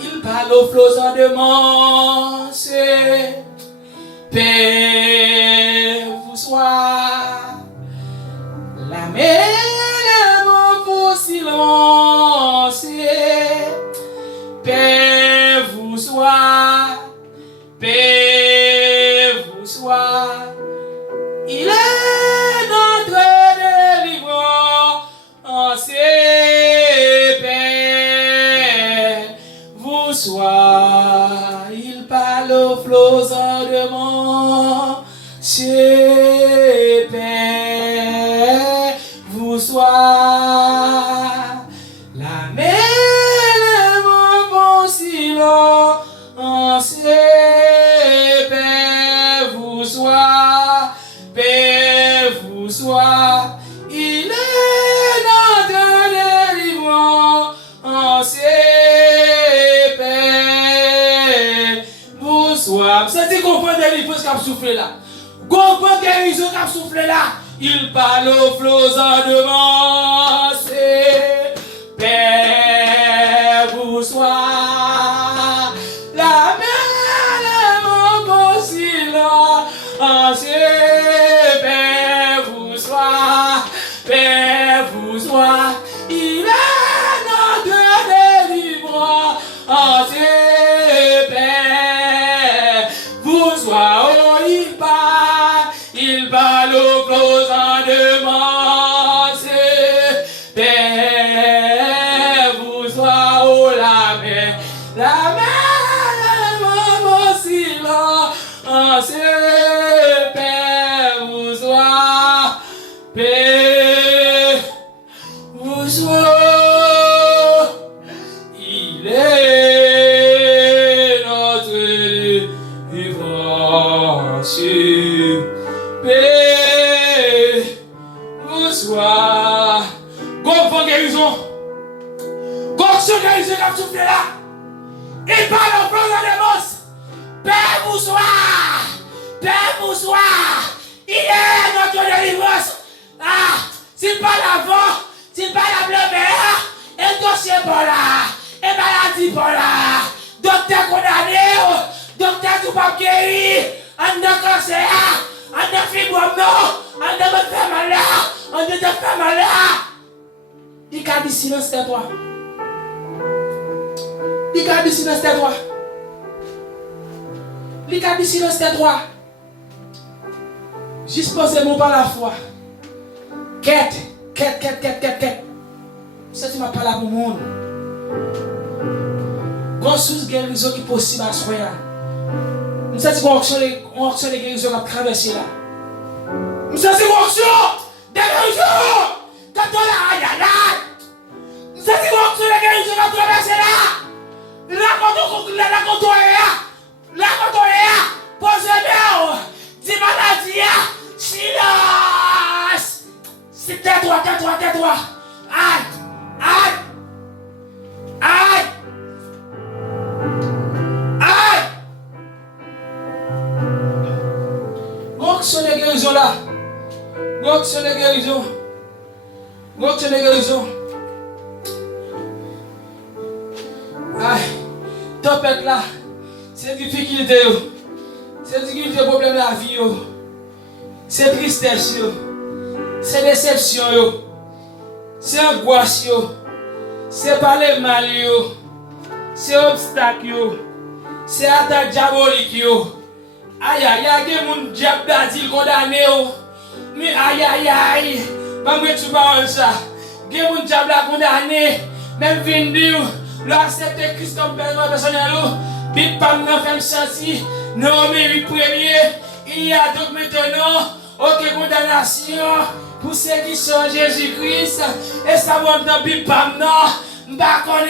Il parle aux flots en demande, paix vous soit. La mer pour silence, paix vous soit, paix vous soit. Il est notre délivrance, paix vous soit. Il parle aux flots en demande, paix vous soit. La mer mon silence, paix vous soit, paix vous soit. Il est notre délivrance, paix vous soit. Vous savez qu'on prend des livres qui a soufflé là. Qu'on prend des guérison qui a soufflé là. Il parle aux flots en demande, paix vous soit. La mer mon silence, paix vous soit, paix vous soit. Il est notre délivrance, paix vous soit. Oh, il parle aux flots en demande, paix vous soit. Oh, la mer mon silence, paix vous soit, paix vous soit. Il est notre délivrance, paix vous soit. Gonfant guérison, gonfant guérison qui a soufflé là. Il parle en plan de démence. Paix vous soit, paix vous soit. Il est notre délivrance. Ah, s'il parle avant, s'il parle à bleu-vert, et dossier par là, et maladie par là. Docteur condamné, docteur tout pas guéri, en de cancer, en de fibrome, en de me faire mal là, en de te faire mal là. Il a dit silence, tais-toi. Il a dit silence, tais-toi. Il a dit silence, tais-toi. Juste posez-moi par la foi. Quête. Ça, tu m'as parlé pour le monde. Quand sous guérison qui est possible à soi. Nous savons qu'on action les guérisons qui ont traversé là. Nous savons qu'on action des guérisons. Quand on a aïe. Nous savons qu'on action les guérisons qui ont traversé là. Là quand on est là, posez bien. Dis maladie. Silence. C'est tais-toi. Aïe. Sur les guérisons là. Sur les guérisons. Aïe. Tempête là. C'est difficulté. C'est difficulté, problème de la vie. C'est tristesse. C'est déception. C'est angoisse. C'est parler mal. C'est obstacle. C'est attaque diabolique. Aïe, il y a des gens qui ont condamné. Mais aïe, pas me tu parles ça. Il y a des gens qui ont condamné. Même vendu, l'accepter Christ comme personnel. Bip pas me faire sentir. Non, mais le premier, il y a donc maintenant aucune condamnation pour ceux qui sont en Jésus-Christ. Et ça va dans Bip pas non. M'bakone,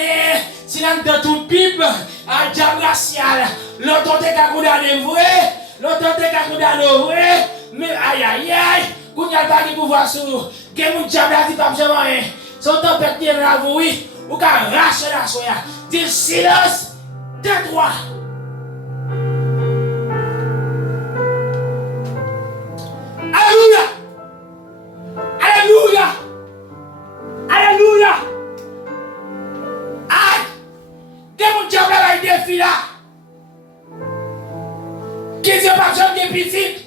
si dans tout Bible, à diable racial, l'autre est condamné vrai, l'autre est condamné vrai, mais aïe, qu'on n'y a pas de pouvoir sur, que mon diable a dit pas jamais, son tempête qui est là, oui, ou qu'à racher la soya. Dis silence, tais-toi. Alléluia. Alléluia. Alléluia. Aïe. Quel mon diable a été défi là? Qui dit pas jamais des petites?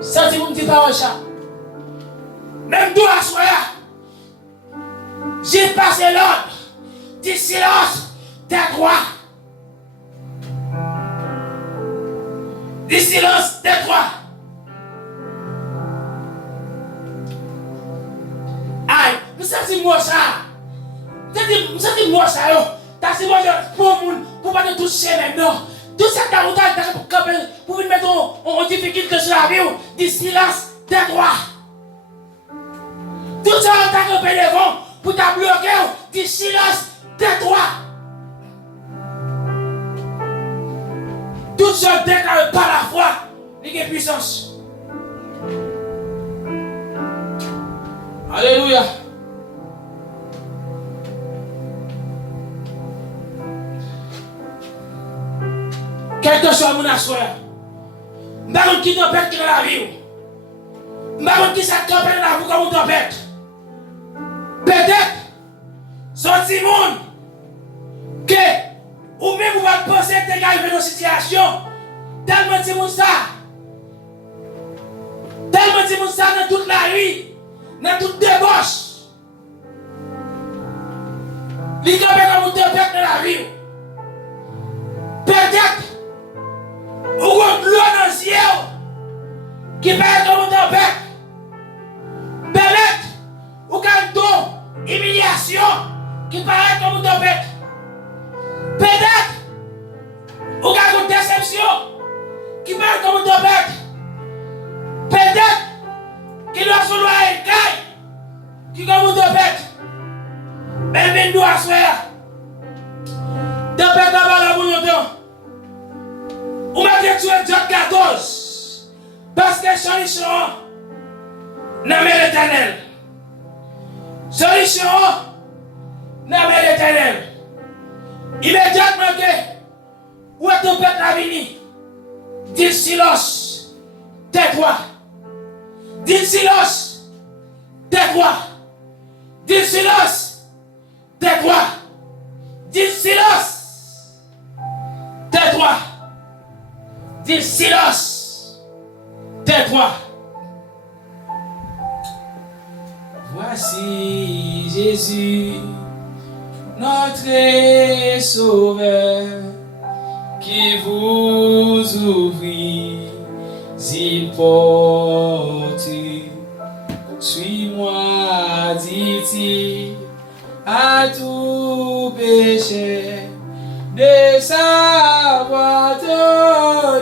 Ça c'est mon petit parole chat. Même d'où la soya. J'ai passé l'ordre. Dis silence, tais-toi. Dis silence, tais-toi. Aïe, mais ça c'est moi ça. Ça c'est moi ça yo. T'as c'est moi pour pas te toucher maintenant. Tout ça t'as pour mettre en difficulté sur la vie. Dis silence, tais-toi. Tout ça t'as campé devant pour t'a bloqué. Dis silence, tais-toi. Tout ça déclare par la foi. Il y a puissance. Alléluia. Quel que soit mon assoir, je ne sais pas qui tempête qui est dans la vie. Je ne sais pas qui ça tempête dans la vie comme une tempête. Peut-être, sorti monde, que, ou même vous allez penser que vous arrivé dans une situation, tellement de monde ça, tellement de monde ça dans toute la nuit, dans toute débauche. Il y a comme une tempête dans la vie. Peut-être, ou l'eau dans le ciel qui paraît comme une tempête. Peut-être, ou une humiliation qui paraît comme une tempête. Peut-être, ou une déception qui paraît comme une tempête. Peut-être, qu'il doit se loin et caille qui est comme une tempête. Mais même nous à soi, tempête là-bas là pour longtemps. Ou m'a tué John 14. Parce que solution n'a pas l'éternel. Solution n'a pas l'éternel. Immédiatement que où est ton peuple à venir? Dis silence. Tais-toi. Dis silence. Tais-toi. Dis silence. Tais-toi. Dis silence. Tais-toi. Dis silence. Tais-toi. Voici Jésus, notre Sauveur, qui vous ouvrit une porte. Suis-moi, dit-il, à tout péché, de savoir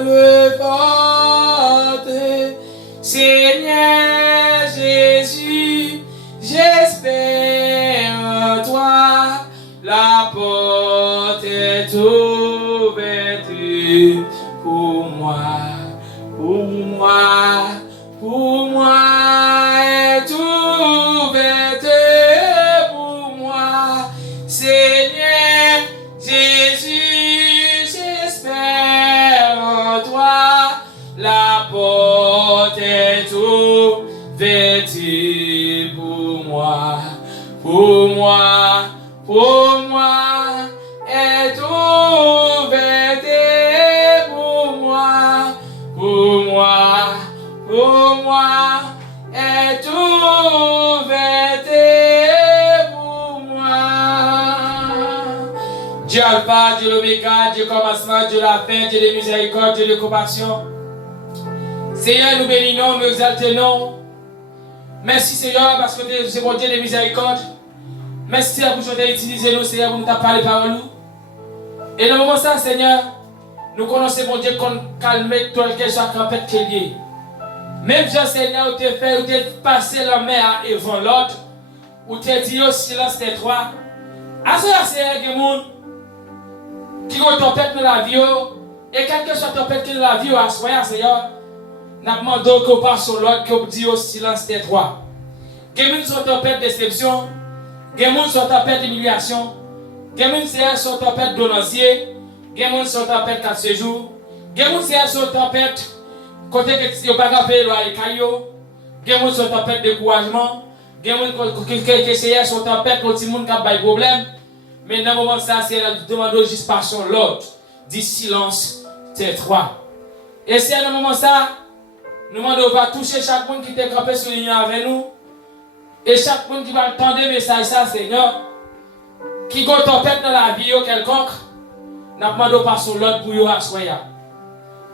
le porte. Seigneur Jésus, j'espère en toi, la porte est ouverte pour moi, pour moi, pour moi est ouverte pour moi. Seigneur Jésus, j'espère en toi, la porte est ouverte pour moi, pour moi, pour moi est ouverte pour moi, pour moi, pour moi est ouverte pour moi. Dieu Alpha, Dieu l'Oméga, Dieu commencement, Dieu la fin, Dieu de miséricorde, Dieu de compassion. Seigneur, nous bénissons, nous exaltons. Merci Seigneur parce que c'est mon Dieu de miséricorde. Merci Seigneur pour que tu aies utilisé nous, Seigneur, pour nous parler par nous. Et dans le moment ça, Seigneur, nous connaissons mon Dieu qu'on calme tout quel soit tempête qui est lié. Même Jean Seigneur, où tu fait, où tu passé la main avant l'autre, où tu dit au silence tes trois. À ce moment, Seigneur, il y a des gens qui ont tempête dans la vie, et quelque chose tempête qui est dans la vie, à ce moment, Seigneur, nous demandons qu'on passe sur l'autre, qu'on dit au silence tes trois. Il y a des gens qui ont tempête de déception. Gen moun sont tempête d'humiliation. Gen moun sont tempête donancier. Gen moun sont tempête 4 séjours. Gen moun sont tempête côté que yo pas capable loyer caillou. Gen moun sont tempête découragement. Gen moun que sont tempête pour ti moun qui a bay problème. Mais dans le moment ça c'est la demande juste par son l'autre. Dis silence, tais-toi. Et c'est à un moment ça nous demandons pas toucher chaque monde qui était campé sur l'union avec nous. Et chaque monde qui va entendre le message, ça, Seigneur, qui a tempête dans la vie quelconque, nous demandons pas sur l'autre pour nous asseoir.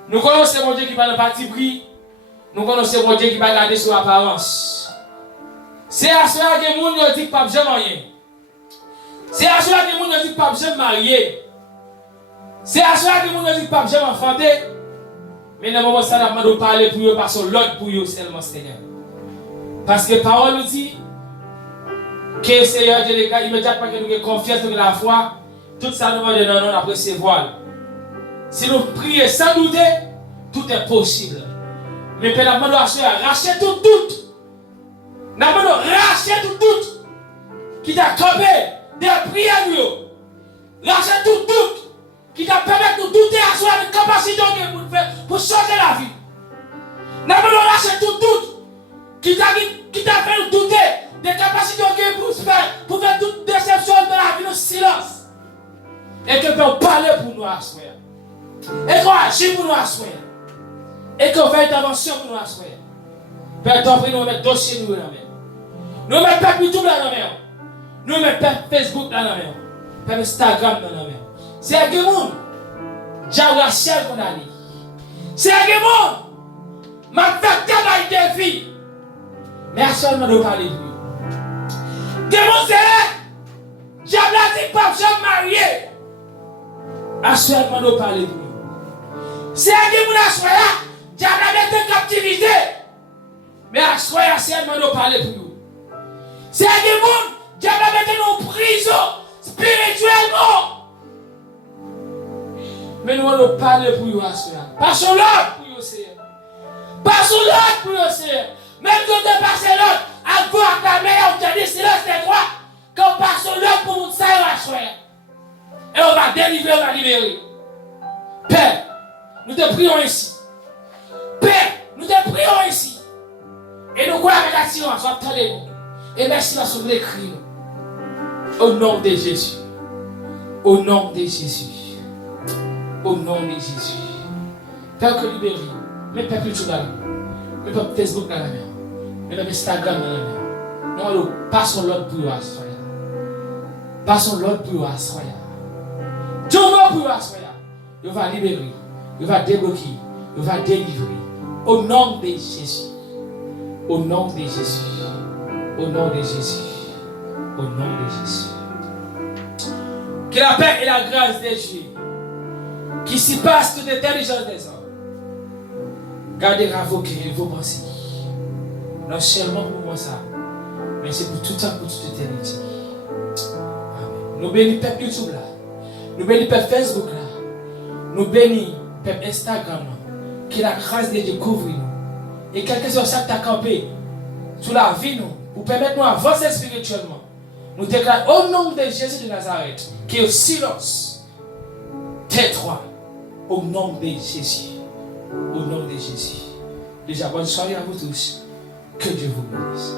Nous connaissons mon Dieu qui va dans le parti pris. Nous connaissons mon Dieu qui va garder sur l'apparence. C'est à cela que les gens disent que pas jamais rien. C'est à cela que les gens disent que pas jamais marié. C'est à cela que les gens disent que pas jamais enfanté. Mais dans le moment où nous demandons de parler pour eux, parce que l'autre pour eux seulement, Seigneur. Parce que la parole nous dit que le Seigneur Dieu, immédiatement que nous avons confiance dans la foi, tout ça nous demande de nous après ses voiles. Si nous prions sans douter, tout est possible. Mais nous demandons à racheter tout doute. Nous demandons racheter tout doute qui t'a campé de prier nous. Racheter tout doute qui t'a permis de nous douter à soi de capacité pour changer la vie. Nous demandons racheter tout doute qui t'a fait nous douter des capacités pour faire toute déception de la vie, le silence. Et que peut parler pour nous à soi. Et qu'on agit pour nous à soi. Et qu'on fait intervention pour nous à soi. Père, t'en prie, nous mettons dossier nous dans la main. Nous mettons YouTube dans la main. Nous mettons Facebook dans la main. Père, Instagram dans la main. C'est à quel monde? J'ai Rachel qu'on a dit. C'est à quel monde? Ma fête de vie. Mais actuellement, nous parlons de lui. Démon, c'est diable a dit pas jamais marié. Actuellement, nous parlons de lui. C'est à qui vous l'assoyez, diable a été captivité. Mais actuellement, nous parlons de lui. C'est à qui vous, diable a été en prison spirituellement. Mais nous allons parler pour vous actuellement. Pas sur l'autre pour vous, Seigneur. Pas sur l'autre pour vous, Seigneur. Même quand tu passes l'autre, à voir ta mère, on te dit silence tes droits, quand on passe l'autre pour nous savoir à soi. Et on va délivrer, on va libérer. Père, nous te prions ici. Père, nous te prions ici. Et nous croyons avec assurance, entendez-nous. Et merci à sauver les cris. Au nom de Jésus. Au nom de Jésus. Au nom de Jésus. Père que libéré, mais Père plus tout là. Mais pas Facebook dans la main. Mais pas Instagram dans la main. Non, passons l'autre pour vous asseoir. Passons l'autre pour vous asseoir. Tout le monde pour vous asseoir. Il va libérer. Il va débloquer. Il va délivrer. Au nom de Jésus. Au nom de Jésus. Au nom de Jésus. Au nom de Jésus. Que la paix et la grâce de Dieu, qui s'y passe toute l'intelligence des hommes, gardera vos cœurs et vos pensées. Non seulement pour moi ça, mais c'est pour tout temps, pour toute éternité. Amen. Nous bénissons peuple YouTube là. Nous bénissons peuple Facebook là. Nous bénissons peuple Instagram là. Que la grâce de Dieu couvre nous. Et quelque chose ça t'a campé sur la vie nous, pour permettre nous d'avancer spirituellement. Nous déclarons au nom de Jésus de Nazareth, qui est au silence. Tais-toi. Au nom de Jésus. Au nom de Jésus. Déjà, bonne soirée à vous tous. Que Dieu vous bénisse.